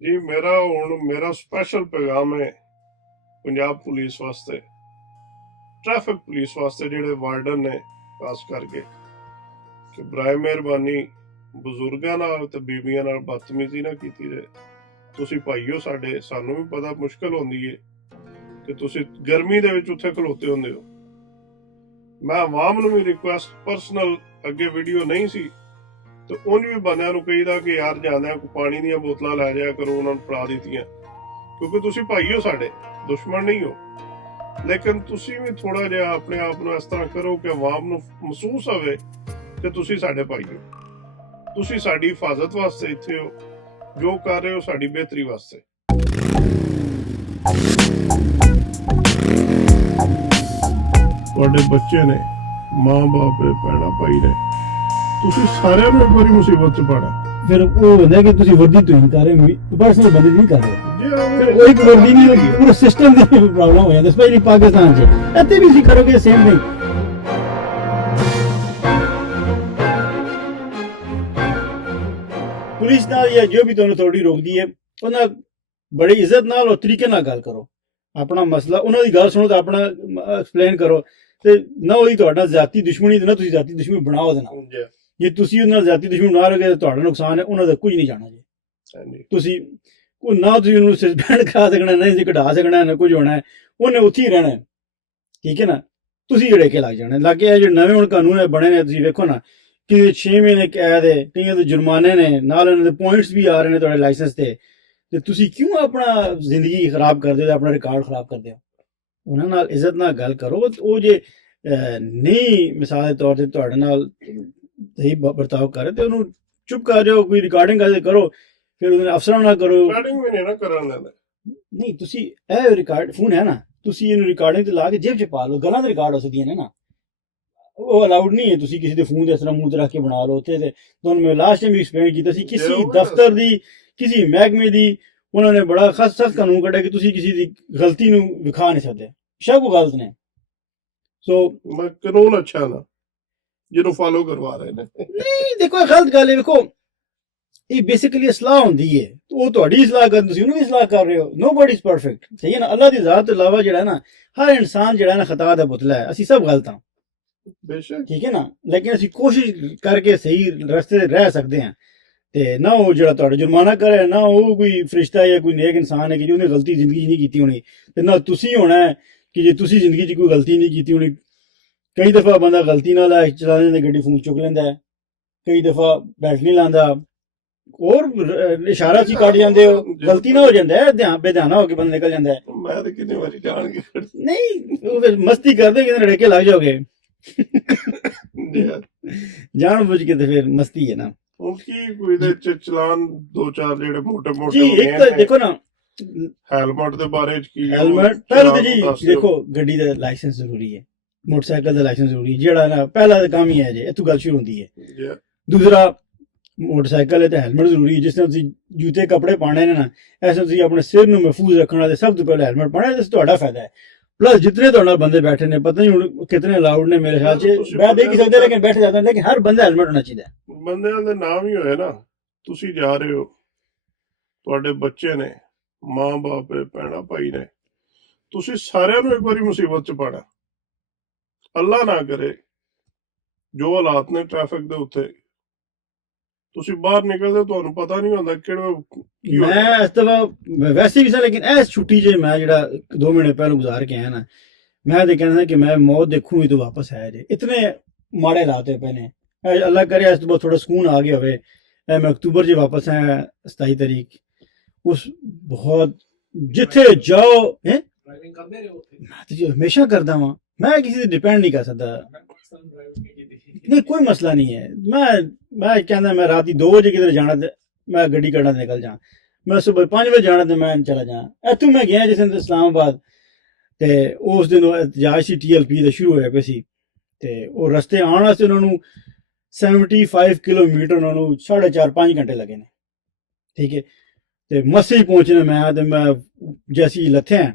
ਜੀ ਮੇਰਾ ਸਪੈਸ਼ਲ ਪੈਗਾਮ ਹੈ ਪੰਜਾਬ ਪੁਲਿਸ ਵਾਸਤੇ, ਟ੍ਰੈਫਿਕ ਪੁਲਿਸ ਵਾਸਤੇ, ਜਿਹੜੇ ਵਾਰਡਨ ਨੇ ਖਾਸ ਕਰਕੇ, ਕਿ ਬਰਾਏ ਮਿਹਰਬਾਨੀ ਬਜ਼ੁਰਗਾਂ ਨਾਲ ਤੇ ਬੀਬੀਆਂ ਨਾਲ ਬਦਤਮੀਜ਼ੀ ਨਾ ਕੀਤੀ ਜਾਏ। ਤੁਸੀਂ ਭਾਈਓ ਸਾਡੇ, ਸਾਨੂੰ ਵੀ ਪਤਾ ਮੁਸ਼ਕਲ ਹੁੰਦੀ ਹੈ ਕਿ ਤੁਸੀਂ ਗਰਮੀ ਦੇ ਵਿੱਚ ਉੱਥੇ ਖਲੋਤੇ ਹੁੰਦੇ ਹੋ। ਮੈਂ ਆਵਾਮ ਨੂੰ ਵੀ ਰਿਕੁਐਸਟ, ਪਰਸਨਲ ਅੱਗੇ ਵੀਡੀਓ ਨਹੀਂ ਸੀ ਤੇ ਉਹਨ ਵੀ ਬੰਦਿਆਂ ਨੂੰ ਕਹੀਦਾ ਕਿ ਯਾਰ ਜਾਂਦਿਆਂ ਕੋ ਪਾਣੀ ਦੀਆਂ ਬੋਤਲਾਂ ਲੈ ਜਾਇਆ ਕਰੋ, ਉਹਨਾਂ ਨੂੰ ਫੜਾ ਦਿੱਤੀਆਂ, ਕਿਉਂਕਿ ਤੁਸੀਂ ਭਾਈ ਹੋ ਸਾਡੇ, ਦੁਸ਼ਮਣ ਨਹੀਂ ਹੋ। ਲੇਕਿਨ ਤੁਸੀਂ ਵੀ ਥੋੜਾ ਜਿਹਾ ਆਪਣੇ ਆਪ ਨੂੰ ਇਸ ਤਰ੍ਹਾਂ ਕਰੋ ਕਿ ਆਵਾਮ ਨੂੰ ਮਹਿਸੂਸ ਹੋਵੇ ਕਿ ਤੁਸੀਂ ਸਾਡੇ ਭਾਈ ਹੋ, ਤੁਸੀਂ ਸਾਡੀ ਹਿਫਾਜ਼ਤ ਵਾਸਤੇ ਇੱਥੇ ਹੋ, ਜੋ ਕਰ ਰਹੇ ਹੋ ਸਾਡੀ ਬਿਹਤਰੀ ਵਾਸਤੇ। ਤੁਹਾਡੇ ਬੱਚੇ ਨੇ, ਮਾਂ-ਬਾਪ ਨੇ, ਭੈਣਾਂ ਭਾਈ ਨੇ, ਤੁਸੀਂ ਸਾਰਿਆਂ ਨੂੰ ਇੱਕ ਵਾਰੀ ਮੁਸੀਬਤ ਚ ਪਾਣਾ। ਫਿਰ ਉਹ ਹੁੰਦਾ ਕਿ ਤੁਸੀਂ ਵਰਦੀ ਤੋਂ ਹੀ ਕਰ ਰਹੇ ਹੋ, ਪਰਸਨਲ ਬੰਦੇ ਨਹੀਂ ਕਰ ਰਹੇ। ਜੇ ਉਹ ਇੱਕ ਵਰਦੀ ਨਹੀਂ, ਪੂਰਾ ਸਿਸਟਮ ਦੀ ਪ੍ਰੋਬਲਮ ਹੋ ਜਾਂਦਾ, ਸਪੈਸ਼ਲੀ ਪਾਕਿਸਤਾਨ 'ਚ। ਇੱਥੇ ਵੀ ਅਸੀਂ ਕਰੋਗੇ ਸੇਮ ਥਿੰਗ। ਪੁਲਿਸ ਨਾਲ ਜਾਂ ਜੋ ਵੀ ਤੁਹਾਨੂੰ ਅਥਾਰਟੀ ਰੋਕਦੀ ਹੈ, ਉਹਨਾਂ ਬੜੀ ਇੱਜ਼ਤ ਨਾਲ ਔਰ ਤਰੀਕੇ ਨਾਲ ਗੱਲ ਕਰੋ। ਆਪਣਾ ਮਸਲਾ, ਉਹਨਾਂ ਦੀ ਗੱਲ ਸੁਣੋ ਤਾਂ ਆਪਣਾ ਐਕਸਪਲੇਨ ਕਰੋ, ਤੇ ਨਾ ਉਹਦੀ ਤੁਹਾਡਾ ਜ਼ਾਤੀ ਦੁਸ਼ਮਣੀ ਤੇ ਨਾ ਤੁਸੀਂ ਜ਼ਾਤੀ ਦੁਸ਼ਮਣੀ ਬਣਾਓ ਉਹਦੇ ਨਾਲ। ਜੇ ਤੁਸੀਂ ਉਹਨਾਂ ਨਾਲ ਜ਼ਾਤੀ ਦੁਸ਼ਮਣੀ ਬਣਾ ਰਹੋਗੇ ਤਾਂ ਤੁਹਾਡਾ ਨੁਕਸਾਨ ਹੈ, ਉਹਨਾਂ ਦਾ ਕੁਝ ਨਹੀਂ ਜਾਣਾ ਜੀ। ਤੁਸੀਂ ਨਾ ਤੁਸੀਂ ਉਹਨੂੰ ਸਸਪੈਂਡ ਕਰਾ ਸਕਣਾ, ਨਾ ਤੁਸੀਂ ਘਟਾ ਸਕਣਾ, ਨਾ ਕੁਝ ਹੋਣਾ ਹੈ, ਉਹਨੇ ਉੱਥੇ ਹੀ ਰਹਿਣਾ, ਠੀਕ ਹੈ ਨਾ। ਤੁਸੀਂ ਜਿਹੜੇ ਕੇ ਲੱਗ ਜਾਣਾ ਲੱਗੇ। ਇਹ ਜਿਹੜੇ ਨਵੇਂ ਹੁਣ ਕਾਨੂੰਨ ਬਣੇ ਨੇ, ਤੁਸੀਂ ਵੇਖੋ ਨਾ ਕਿ 6 ਮਹੀਨੇ ਕੈਦ ਹੈ, ਕਈਆਂ ਦੇ ਜੁਰਮਾਨੇ ਨੇ, ਨਾਲ ਇਹਨਾਂ ਦੇ ਪੁਆਇੰਟਸ ਵੀ ਆ ਰਹੇ ਨੇ ਤੁਹਾਡੇ ਲਾਇਸੈਂਸ ਤੇ ਤੁਸੀਂ ਕਿਉਂ ਆਪਣਾ ਜ਼ਿੰਦਗੀ ਖਰਾਬ ਕਰਦੇ ਹੋ, ਆਪਣਾ ਰਿਕਾਰਡ ਖਰਾਬ ਕਰਦੇ ਹੋ। ਉਹਨਾਂ ਨਾਲ ਇੱਜ਼ਤ ਨਾਲ ਗੱਲ ਕਰੋ। ਉਹ ਜੇ ਨਹੀਂ ਮਿਸਾਲ ਦੇ ਤੌਰ ਤੇ ਤੁਹਾਡੇ ਨਾਲ ਸਹੀ ਵਰਤਾਓ ਕਰੇ ਤੇ ਉਹਨੂੰ ਚੁੱਪ ਕਰ ਜਾਓ, ਕੋਈ ਰਿਕਾਰਡਿੰਗ ਕਰੋ, ਫਿਰ ਉਹਨੇ ਅਫਸਰਾਂ ਨਾਲ ਕਰੋ। ਰਿਕਾਰਡਿੰਗ ਵੀ ਨਹੀਂ ਨਾ ਕਰਨ ਦਿੰਦੇ। ਨਹੀਂ, ਤੁਸੀਂ ਇਹ ਰਿਕਾਰਡ ਫੋਨ ਹੈ ਨਾ, ਤੁਸੀਂ ਇਹਨੂੰ ਰਿਕਾਰਡਿੰਗ ਤੇ ਲਾ ਕੇ ਜੇਬ 'ਚ ਪਾ ਲਓ। ਗਲਾਂ ਦੇ ਰਿਕਾਰਡ ਹੋ ਸਕਦੀਆਂ ਨੇ ਨਾ, ਉਹ ਅਲਾਉਡ ਨਹੀਂ ਹੈ। ਤੁਸੀਂ ਕਿਸੇ ਦੇ ਫੋਨ ਦੇ ਇਸ ਤਰ੍ਹਾਂ ਮੂੰਹ ਤੇ ਰੱਖ ਕੇ ਬਣਾ ਲਓ। ਉੱਥੇ ਤੇ ਤੁਹਾਨੂੰ ਮੈਂ ਲਾਸਟ ਟਾਈਮ ਵੀ ਐਕਸਪਲੇਨ ਕੀਤਾ ਸੀ, ਕਿਸੇ ਦਫ਼ਤਰ ਦੀ, ਕਿਸੇ ਮਹਿਕਮੇ ਦੀ, ਉਹਨਾਂ ਨੇ ਬੜਾ ਸਖਤ ਕਾਨੂੰਨ ਕੱਢਿਆ ਕਿ ਤੁਸੀਂ ਕਿਸੇ ਦੀ ਗਲਤੀ ਨੂੰ ਵਿਖਾ ਨਹੀਂ ਸਕਦੇ, ਸ਼ਾਇਦ ਉਹ ਗਲਤ ਨੇ। ਸੋ ਕਾਨੂੰਨ ਅੱਛਾ ਨਾ ਜਿਹਨੂੰ ਫਾਲੋ ਕਰਵਾ ਰਹੇ ਨੇ। ਨਹੀਂ ਦੇਖੋ, ਗਲਤ ਗੱਲ ਹੈ। ਵੇਖੋ, ਇਹ ਬੇਸਿਕਲੀ ਸਲਾਹ ਹੁੰਦੀ ਹੈ, ਉਹ ਤੁਹਾਡੀ ਸਲਾਹ ਕਰਨ, ਤੁਸੀਂ ਉਹਨੂੰ ਵੀ ਸਲਾਹ ਕਰ ਰਹੇ ਹੋ। ਨੋਬਡੀ ਇਜ਼ ਪਰਫੈਕਟ, ਸਹੀ ਹੈ ਨਾ। ਅੱਲਾਹ ਦੀ ਜ਼ਾਤ ਤੋਂ ਇਲਾਵਾ ਜਿਹੜਾ ਨਾ, ਹਰ ਇਨਸਾਨ ਜਿਹੜਾ ਨਾ ਖਤਾ ਦਾ ਪੁਤਲਾ ਹੈ। ਅਸੀਂ ਸਭ ਗਲਤ ਹਾਂ, ਬੇਸ਼ੱਕ, ਠੀਕ ਹੈ ਨਾ। ਲੇਕਿਨ ਅਸੀਂ ਕੋਸ਼ਿਸ਼ ਕਰਕੇ ਸਹੀ ਰਸਤੇ ਤੇ ਰਹਿ ਸਕਦੇ ਹਾਂ। ਤੇ ਨਾ ਉਹ ਜਿਹੜਾ ਤੁਹਾਡਾ ਜੁਰਮਾਨਾ ਕਰੇ, ਨਾ ਉਹ ਕੋਈ ਫਰਿਸ਼ਤਾ ਜਾਂ ਕੋਈ ਨੇਕ ਇਨਸਾਨ ਹੈ ਕਿ ਉਹਨੇ ਗਲਤੀ ਜ਼ਿੰਦਗੀ 'ਚ ਨਹੀਂ ਕੀਤੀ ਹੋਣੀ, ਤੇ ਨਾ ਤੁਸੀਂ ਹੋਣਾ ਹੈ ਕਿ ਜੇ ਤੁਸੀਂ ਜ਼ਿੰਦਗੀ 'ਚ ਕੋਈ ਗਲਤੀ ਨਹੀਂ ਕੀਤੀ ਹੋਣੀ। ਕਈ ਦਫਾ ਬੰਦਾ ਗਲਤੀ ਨਾਲ ਚਲਾ ਲੈਂਦਾ, ਗੱਡੀ ਫੋਨ ਚੁੱਕ ਲੈਂਦਾ ਹੈ, ਕਈ ਦਫਾ ਬੈਠ ਨਹੀਂ ਲਾਂਦਾ, ਹੋਰ ਇਸ਼ਾਰਾ ਸੀ ਕੱਢ ਜਾਂਦੇ ਹੋ, ਗਲਤੀ ਨਾ ਹੋ ਜਾਂਦਾ ਹੈ, ਬੇਧਿਆਨਾ ਹੋ ਕੇ ਬੰਦਾ ਨਿਕਲ ਜਾਂਦਾ ਹੈ। ਮੈਂ ਤਾਂ ਕਿੰਨੀ ਵਾਰੀ ਜਾਣ ਕੇ ਨਹੀਂ, ਉਹ ਫਿਰ ਮਸਤੀ ਕਰਦੇ ਕਿਤੇ ਰੜਕੇ ਲੱਗ ਜਾਓਗੇ ਜਾਣ ਬੁੱਝ ਕੇ, ਤੇ ਫਿਰ ਮਸਤੀ ਹੈ ਨਾ। ਉਹ ਕੀ ਕੋਈ ਦੇ ਚਲਾਨ 2-4 ਜਿਹੜੇ ਮੋਟੇ ਮੋਟੇ ਜੀ ਇੱਕ ਤਾਂ ਦੇਖੋ ਨਾ, ਹੈਲਮਟ ਦੇ ਬਾਰੇ ਚ ਕੀ, ਹੈਲਮਟ ਪਹਿਲਾਂ ਤਾਂ ਜੀ ਦੇਖੋ, ਗੱਡੀ ਦਾ ਲਾਇਸੈਂਸ ਜ਼ਰੂਰੀ ਹੈ, ਮੋਟਰਸਾਈਕਲ ਦਾ ਲਾਇਸੈਂਸ ਜ਼ਰੂਰੀ ਹੈ, ਜਿਹੜਾ ਨਾ ਪਹਿਲਾ ਤਾਂ ਕੰਮ ਹੀ ਹੈ ਜੇ, ਇੱਥੋਂ ਗੱਲ ਸ਼ੁਰੂ ਹੁੰਦੀ ਹੈ। ਦੂਸਰਾ, ਮੋਟਰਸਾਈਕਲ ਹੈ ਤਾਂ ਹੈਲਮਟ ਜ਼ਰੂਰੀ ਹੈ। ਜਿਸ ਤਰ੍ਹਾਂ ਤੁਸੀਂ ਜੂਤੇ ਕੱਪੜੇ ਪਾਣੇ ਨੇ ਨਾ, ਐਸੇ ਤੁਸੀਂ ਆਪਣੇ ਸਿਰ ਨੂੰ ਮਹਿਫੂਜ਼ ਰੱਖਣਾ ਤੇ ਸਭ ਤੋਂ ਪਹਿਲਾਂ ਹੈਲਮਟ ਪਾਣਾ, ਤੇ ਤੁਹਾਡਾ ਫਾਇਦਾ ਹੈ। ਪਲੱਸ ਜਿਤਨੇ ਤੁਹਾਡੇ ਨਾਲ ਬੰਦੇ ਬੈਠੇ ਨੇ, ਪਤਾ ਨਹੀਂ ਹੁਣ ਕਿਤਨੇ ਅਲਾਉਡ ਨੇ, ਮੇਰੇ ਖਿਆਲ 'ਚ ਬਹਿ ਦੇਖ ਸਕਦੇ ਲੇਕਿਨ ਬੈਠ ਜਾਂਦੇ, ਲੇਕਿਨ ਹਰ ਬੰਦਾ ਹੈਲਮਟ ਹੋਣਾ ਚਾਹੀਦਾ ਹੈ। ਬੰਦਿਆਂ ਦੇ ਨਾਮ ਹੀ ਹੋਏ ਨਾ, ਤੁਸੀਂ ਜਾ ਰਹੇ ਹੋ, ਤੁਹਾਡੇ ਬੱਚੇ ਨੇ, ਮਾਂ-ਬਾਪ ਨੇ, ਭੈਣਾਂ ਭਾਈ ਨੇ, ਤੁਸੀਂ ਸਾਰਿਆਂ ਨੂੰ ਇੱਕ ਵਾਰੀ ਮੁਸੀਬਤ ਚ ਪਾਣਾ। ਅੱਲਾ ਨਾ ਕਰੇ ਜੋ ਹਾਲਾਤ ਨੇ ਟ੍ਰੈਫਿਕ ਦੇ ਉੱਤੇ, ਤੁਸੀਂ ਬਾਹਰ ਨਿਕਲਦੇ ਤੁਹਾਨੂੰ ਪਤਾ ਨਹੀਂ ਹੁੰਦਾ ਕਿਹੜਾ। ਮੈਂ ਇਸ ਦਫਾ ਵੈਸੇ ਵੀ ਸੀ, ਲੇਕਿਨ ਇਸ ਛੁੱਟੀ 'ਚ ਮੈਂ ਜਿਹੜਾ 2 ਮਹੀਨੇ ਪਹਿਲਾਂ ਗੁਜ਼ਾਰ ਕੇ ਆਇਆ ਨਾ, ਮੈਂ ਤੇ ਕਹਿੰਦਾ ਕਿ ਮੈਂ ਮੌਤ ਦੇਖੂੰਗੀ ਤਾਂ ਵਾਪਸ ਆਇਆ ਜੇ। ਇਤਨੇ ਮਾੜੇ ਹਾਲਾਤ ਪਏ ਨੇ, ਅੱਲਾ ਕਰੇ ਇਸ ਤੋਂ ਬਾਅਦ ਥੋੜਾ ਸਕੂਨ ਆ ਗਿਆ ਹੋਵੇ। ਮੈਂ ਅਕਤੂਬਰ 'ਚ ਵਾਪਸ ਆਇਆ 27 ਤਾਰੀਖ। ਉਸ ਬਹੁਤ ਜਿੱਥੇ ਜਾਓ ਡਰਾਈਵਿੰਗ ਕਰਦੇ ਰਹੋ, ਮੈਂ ਹਮੇਸ਼ਾ ਕਰਦਾ ਵਾਂ, ਮੈਂ ਕਿਸੇ ਤੇ ਡਿਪੈਂਡ ਨਹੀਂ ਕਰ ਸਕਦਾ। ਨਹੀਂ, ਕੋਈ ਮਸਲਾ ਨਹੀਂ ਹੈ। ਮੈਂ ਕਹਿੰਦਾ ਮੈਂ ਰਾਤੀ 2 ਵਜੇ ਕਿਧਰ ਜਾਣਾ ਤੇ ਮੈਂ ਗੱਡੀ ਕੱਢਣਾ ਨਿਕਲ ਜਾ, ਮੈਂ ਸਵੇਰ 5 ਵਜੇ ਜਾਣਾ ਤੇ ਮੈਂ ਚਲਾ ਜਾ। ਇੱਥੋਂ ਮੈਂ ਗਿਆ ਜਿਸ ਦਿਨ ਇਸਲਾਮਾਬਾਦ, ਤੇ ਉਸ ਦਿਨ ਇhtਜਾਜ ਸੀ, TLP ਦਾ ਸ਼ੁਰੂ ਹੋਇਆ ਪਿਆ ਸੀ, ਤੇ ਉਹ ਰਸਤੇ ਆਉਣ ਵਾਸਤੇ ਉਹਨਾਂ ਨੂੰ 75 ਕਿਲੋਮੀਟਰ ਉਹਨਾਂ ਨੂੰ 4.5-5 ਘੰਟੇ ਲੱਗੇ ਨੇ, ਠੀਕ ਹੈ। ਤੇ ਮਸੇ ਹੀ ਪਹੁੰਚਣਾ ਮੈਂ, ਤੇ ਮੈਂ ਜੈਸੀ ਲੱਥਿਆ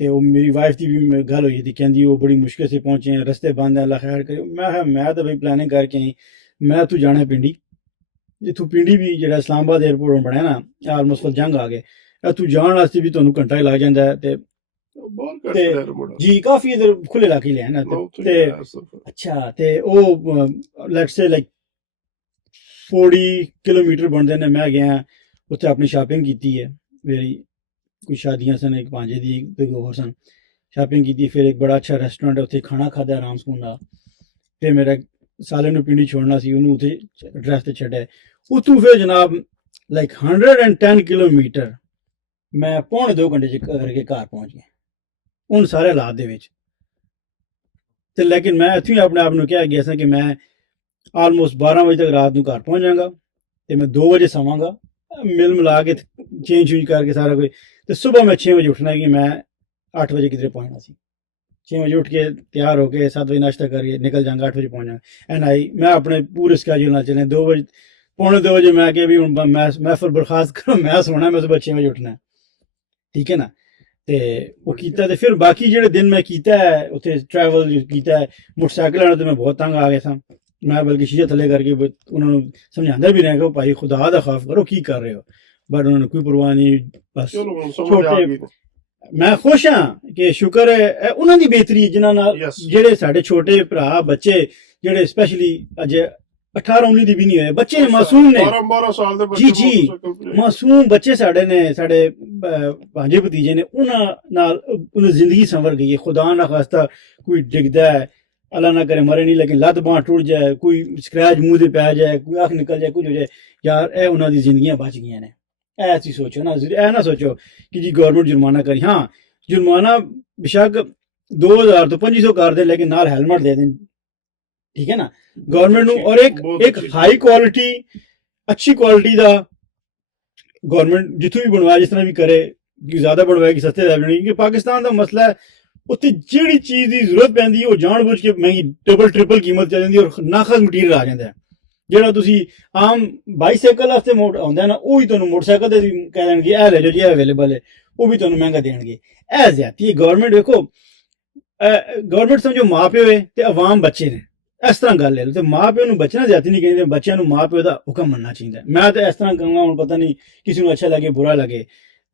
ਤੇ ਉਹ ਮੇਰੀ ਵਾਈਫ ਦੀ ਵੀ ਗੱਲ ਹੋਈ थी, ਕਹਿੰਦੀ ਉਹ ਬੜੀ ਮੁਸ਼ਕਿਲ से पहुंचे हैं, रस्ते बंद है, अल्लाह खैर करे। मैं तो भाई प्लानिंग करके आई, मैं तू जाना पिंडी, ਜਿੱਥੋਂ ਪਿੰਡੀ ਵੀ ਜਿਹੜਾ ਇਸਲਾਮਾਬਾਦ 에ਅਰਪੋਰਟ ਬਣਿਆ ਨਾ, ਆਲਮੋਸਟ ਜੰਗ ਆ ਗਏ, ਇੱਥੋਂ ਜਾਣ ਵਾਸਤੇ ਵੀ ਤੁਹਾਨੂੰ ਘੰਟਾ ਹੀ ਲੱਗ ਜਾਂਦਾ ਹੈ। ਤੇ ਬਹੁਤ ਘੱਟ ਤੇ ਡਰ ਮੁੰਡਾ ਜੀ ਕਾਫੀ ਇਧਰ ਖੁੱਲੇ ਇਲਾਕੇ ਲੈ ਨਾ ਮੈਂ ਉੱਥੇ ਤੇ ਗਿਆ ਸਫ਼ਰ। ਅੱਛਾ, ਤੇ ਉਹ ਲੈਟਸ ਸੇ ਲਾਈਕ 40 ਕਿਲੋਮੀਟਰ ਬਣਦੇ ਨੇ। ਮੈਂ ਗਿਆ ਉੱਥੇ ਆਪਣੀ ਸ਼ਾਪਿੰਗ ਕੀਤੀ ਹੈ, ਮੇਰੀ ਕੁਝ ਸ਼ਾਦੀਆਂ ਸਨ, ਇੱਕ ਪੰਜੇ ਦੀ ਤੇ ਦੋ ਹੋਰ ਸਨ। ਸ਼ਾਪਿੰਗ ਕੀਤੀ, ਫਿਰ ਇੱਕ ਬੜਾ ਅੱਛਾ ਰੈਸਟੋਰੈਂਟ ਉੱਥੇ ਖਾਣਾ ਖਾਧਾ ਆਰਾਮ ਸਕੂਨ ਨਾਲ। ਫਿਰ ਮੇਰਾ ਸਾਲੇ ਨੂੰ ਪਿੰਡੀ ਛੋੜਨਾ ਸੀ, ਉਹਨੂੰ ਉੱਥੇ ਐਡਰੈਸ ਤੇ ਛੱਡਿਆ। ਉੱਥੋਂ ਫਿਰ ਜਨਾਬ ਲਾਈਕ 110 ਕਿਲੋਮੀਟਰ ਮੈਂ ਪੌਣੇ 2 ਘੰਟੇ ਚ ਕਰਕੇ ਘਰ ਪਹੁੰਚ ਗਿਆ ਉਨ ਸਾਰੇ ਹਾਲਾਤ ਦੇ ਵਿੱਚ। ਤੇ ਲੇਕਿਨ ਮੈਂ ਇੱਥੋਂ ਹੀ ਆਪਣੇ ਆਪ ਨੂੰ ਕਿਹਾ ਗਿਆ ਸੀ ਕਿ ਮੈਂ ਆਲਮੋਸਟ 12 ਵਜੇ ਤੱਕ ਰਾਤ ਨੂੰ ਘਰ ਪਹੁੰਚ ਜਾਵਾਂਗਾ ਤੇ ਮੈਂ 2 ਵਜੇ ਸੌਵਾਂਗਾ, ਮਿਲ ਮਿਲਾ ਕੇ ਚੇਂਜ ਕਰਕੇ ਸਾਰਾ ਕੁਝ। ਤੇ ਸਵੇਰ ਮੈਂ 6 ਵਜੇ ਉੱਠਣਾ ਕਿ ਮੈਂ 8 ਵਜੇ ਕਿਧਰੇ ਪਹੁੰਚਣਾ ਸੀ। 6 ਵਜੇ ਉੱਠ ਕੇ ਤਿਆਰ ਹੋ ਕੇ 7 ਵਜੇ ਨਾਸ਼ਤਾ ਕਰਕੇ ਨਿਕਲ ਜਾਵਾਂਗਾ, 8 ਵਜੇ ਪਹੁੰਚ ਜਾਵਾਂਗਾ। ਐਂਡ ਆਈ ਮੈਂ ਆਪਣੇ ਪੂਰੇ ਸਕੈਜੂਲ ਨਾਲ ਚੱਲੇ। 2 ਵਜੇ ਪੌਣੇ 2 ਵਜੇ ਮੈਂ ਕਿਹਾ ਵੀ ਹੁਣ ਮੈਂ ਫਿਰ ਬਰਖਾਸਤ ਕਰੋ, ਮੈਂ ਸੋਣਾ, ਮੈਂ ਸਵੇਰ 6 ਵਜੇ ਉੱਠਣਾ, ਠੀਕ ਹੈ ਨਾ। ਤੇ ਉਹ ਕੀਤਾ। ਤੇ ਫਿਰ ਬਾਕੀ ਜਿਹੜੇ ਦਿਨ ਮੈਂ ਕੀਤਾ ਹੈ ਉੱਥੇ ਟਰੈਵਲ ਕੀਤਾ ਹੈ ਮੋਟਰਸਾਈਕਲ ਵਾਲਾ, ਤੇ ਮੈਂ ਬਹੁਤ ਤੰਗ ਆ ਗਿਆ ਸਾਂ। ਮੈਂ ਬਲਕਿ ਸ਼ੀਸ਼ੇ ਥੱਲੇ ਕਰਕੇ ਉਹਨਾਂ ਨੂੰ ਸਮਝਾਉਂਦਾ ਵੀ ਰਿਹਾ ਕਿ ਭਾਈ ਖੁਦਾ ਦਾ ਖੌਫ ਕਰੋ, ਕੀ ਕਰ ਰਹੇ ਹੋ, ਬਟ ਉਹਨਾਂ ਨੂੰ ਕੋਈ ਪਰਵਾਹ ਨਹੀਂ। ਬਸ ਚਲੋ ਹੁਣ ਸਮਝ ਆ ਗਈ। ਮੈਂ ਖੁਸ਼ ਹਾਂ ਕਿ ਸ਼ੁਕਰ ਹੈ ਇਹ ਉਹਨਾਂ ਦੀ ਬਿਹਤਰੀ ਜਿਨ੍ਹਾਂ ਨਾਲ Yes. ਜਿਹੜੇ ਸਾਡੇ ਛੋਟੇ ਭਰਾ ਬੱਚੇ ਜਿਹੜੇ ਸਪੈਸ਼ਲੀ ਅਜੇ 18-19 ਦੀ ਵੀ ਨਹੀਂ ਹੋਏ, ਬੱਚੇ ਮਾਸੂਮ ਨੇ, 12 ਸਾਲ ਦੇ ਬੱਚੇ ਜੀ, ਜੀ। ਮੋਟਰਸਾਈਕਲ ਤੇ ਮਾਸੂਮ ਬੱਚੇ ਸਾਡੇ ਨੇ, ਸਾਡੇ ਭਾਂਜੇ ਭਤੀਜੇ ਨੇ, ਉਹਨਾਂ ਨਾਲ ਉਹਨਾਂ ਜ਼ਿੰਦਗੀ ਸੰਵਰ ਗਈ ਹੈ। ਖੁਦਾ ਨਾ ਖਾਸਤਾ ਕੋਈ ਡਿੱਗਦਾ ਹੈ, ਅੱਲਾ ਨਾ करे ਮਰੇ ਨਹੀਂ, ਲੇਕਿਨ ਲੱਤ ਬਾਂਹ ਟੁੱਟ ਜਾਏ, ਕੋਈ ਸਕ੍ਰੈਚ ਮੂੰਹ ਤੇ ਪੈ ਜਾਏ, ਕੋਈ ਅੱਖ ਨਿਕਲ ਜਾਏ, ਕੁਝ ਹੋ ਜਾਏ, ਯਾਰ ਇਹ ਉਹਨਾਂ ਦੀ ਜ਼ਿੰਦਗੀਆਂ ਬਚ ਗਈਆਂ ਨੇ। ਇਹ ਤੁਸੀਂ ਸੋਚੋ ਨਾ, ਇਹ ਨਾ ਸੋਚੋ ਕਿ ਜੀ ਗਵਰਨਮੈਂਟ ਜੁਰਮਾਨਾ ਕਰੀ। ਹਾਂ, ਜੁਰਮਾਨਾ बेशक 2000 ਤੋਂ 2500 ਕਰ ਦੇ, ਲੇਕਿਨ ਨਾਲ ਹੈਲਮਟ ਦੇ ਦੇਣ, ਠੀਕ ਹੈ ਨਾ ਗਵਰਨਮੈਂਟ ਨੂੰ। ਔਰ ਇੱਕ ਹਾਈ ਕੁਆਲਿਟੀ, ਅੱਛੀ ਕੁਆਲਿਟੀ ਦਾ ਗਵਰਨਮੈਂਟ ਜਿੱਥੋਂ ਵੀ ਬਣਵਾਏ, ਜਿਸ ਤਰ੍ਹਾਂ ਵੀ ਕਰੇ, ਕਿ ਜ਼ਿਆਦਾ ਬਣਵਾਏਗੀ ਸਸਤੇ ਦਾ ਬਣਾਏਗੀ। ਕਿ ਪਾਕਿਸਤਾਨ ਦਾ ਮਸਲਾ ਹੈ ਉੱਥੇ ਜਿਹੜੀ ਚੀਜ਼ ਦੀ ਜ਼ਰੂਰਤ ਪੈਂਦੀ ਹੈ ਉਹ ਜਾਣਬੁੱਝ ਕੇ ਮਹਿੰਗੀ ਡਬਲ ਟ੍ਰਿਪਲ ਕੀਮਤ ਚੱਲ ਜਾਂਦੀ, ਔਰ ਨਾਖਾਸ ਮਟੀਰੀਅਲ ਆ ਜਾਂਦਾ ਹੈ। ਜਿਹੜਾ ਤੁਸੀਂ ਆਮ ਬਾਈਸਾਈਕਲ ਵਾਸਤੇ ਆਉਂਦਾ ਨਾ, ਉਹ ਹੀ ਤੁਹਾਨੂੰ ਮੋਟਰਸਾਈਕਲ ਤੇ ਵੀ ਕਹਿ ਦੇਣਗੇ ਇਹ ਲੈ ਜਾਓ ਜੀ, ਇਹ ਅਵੇਲੇਬਲ ਹੈ, ਉਹ ਵੀ ਤੁਹਾਨੂੰ ਮਹਿੰਗਾ ਦੇਣਗੇ। ਇਹ ਜ਼ਿਆਦਤੀ। ਗਵਰਨਮੈਂਟ ਵੇਖੋ, ਗਵਰਨਮੈਂਟ ਸਮਝੋ ਮਾਂ ਪਿਓ ਹੈ ਤੇ ਆਵਾਮ ਬੱਚੇ ਨੇ, ਇਸ ਤਰ੍ਹਾਂ ਗੱਲ ਹੈ। ਤੇ ਮਾਂ ਪਿਓ ਨੂੰ ਬੱਚੇ ਨਾਲ ਜ਼ਿਆਦਤੀ ਨਹੀਂ ਕਹਿੰਦੇ, ਬੱਚਿਆਂ ਨੂੰ ਮਾਂ ਪਿਓ ਦਾ ਹੁਕਮ ਮੰਨਣਾ ਚਾਹੀਦਾ। ਮੈਂ ਤਾਂ ਇਸ ਤਰ੍ਹਾਂ ਕਹਾਂਗਾ, ਹੁਣ ਪਤਾ ਨਹੀਂ ਕਿਸੇ ਨੂੰ ਅੱਛਾ ਲੱਗੇ ਬੁਰਾ ਲੱਗੇ।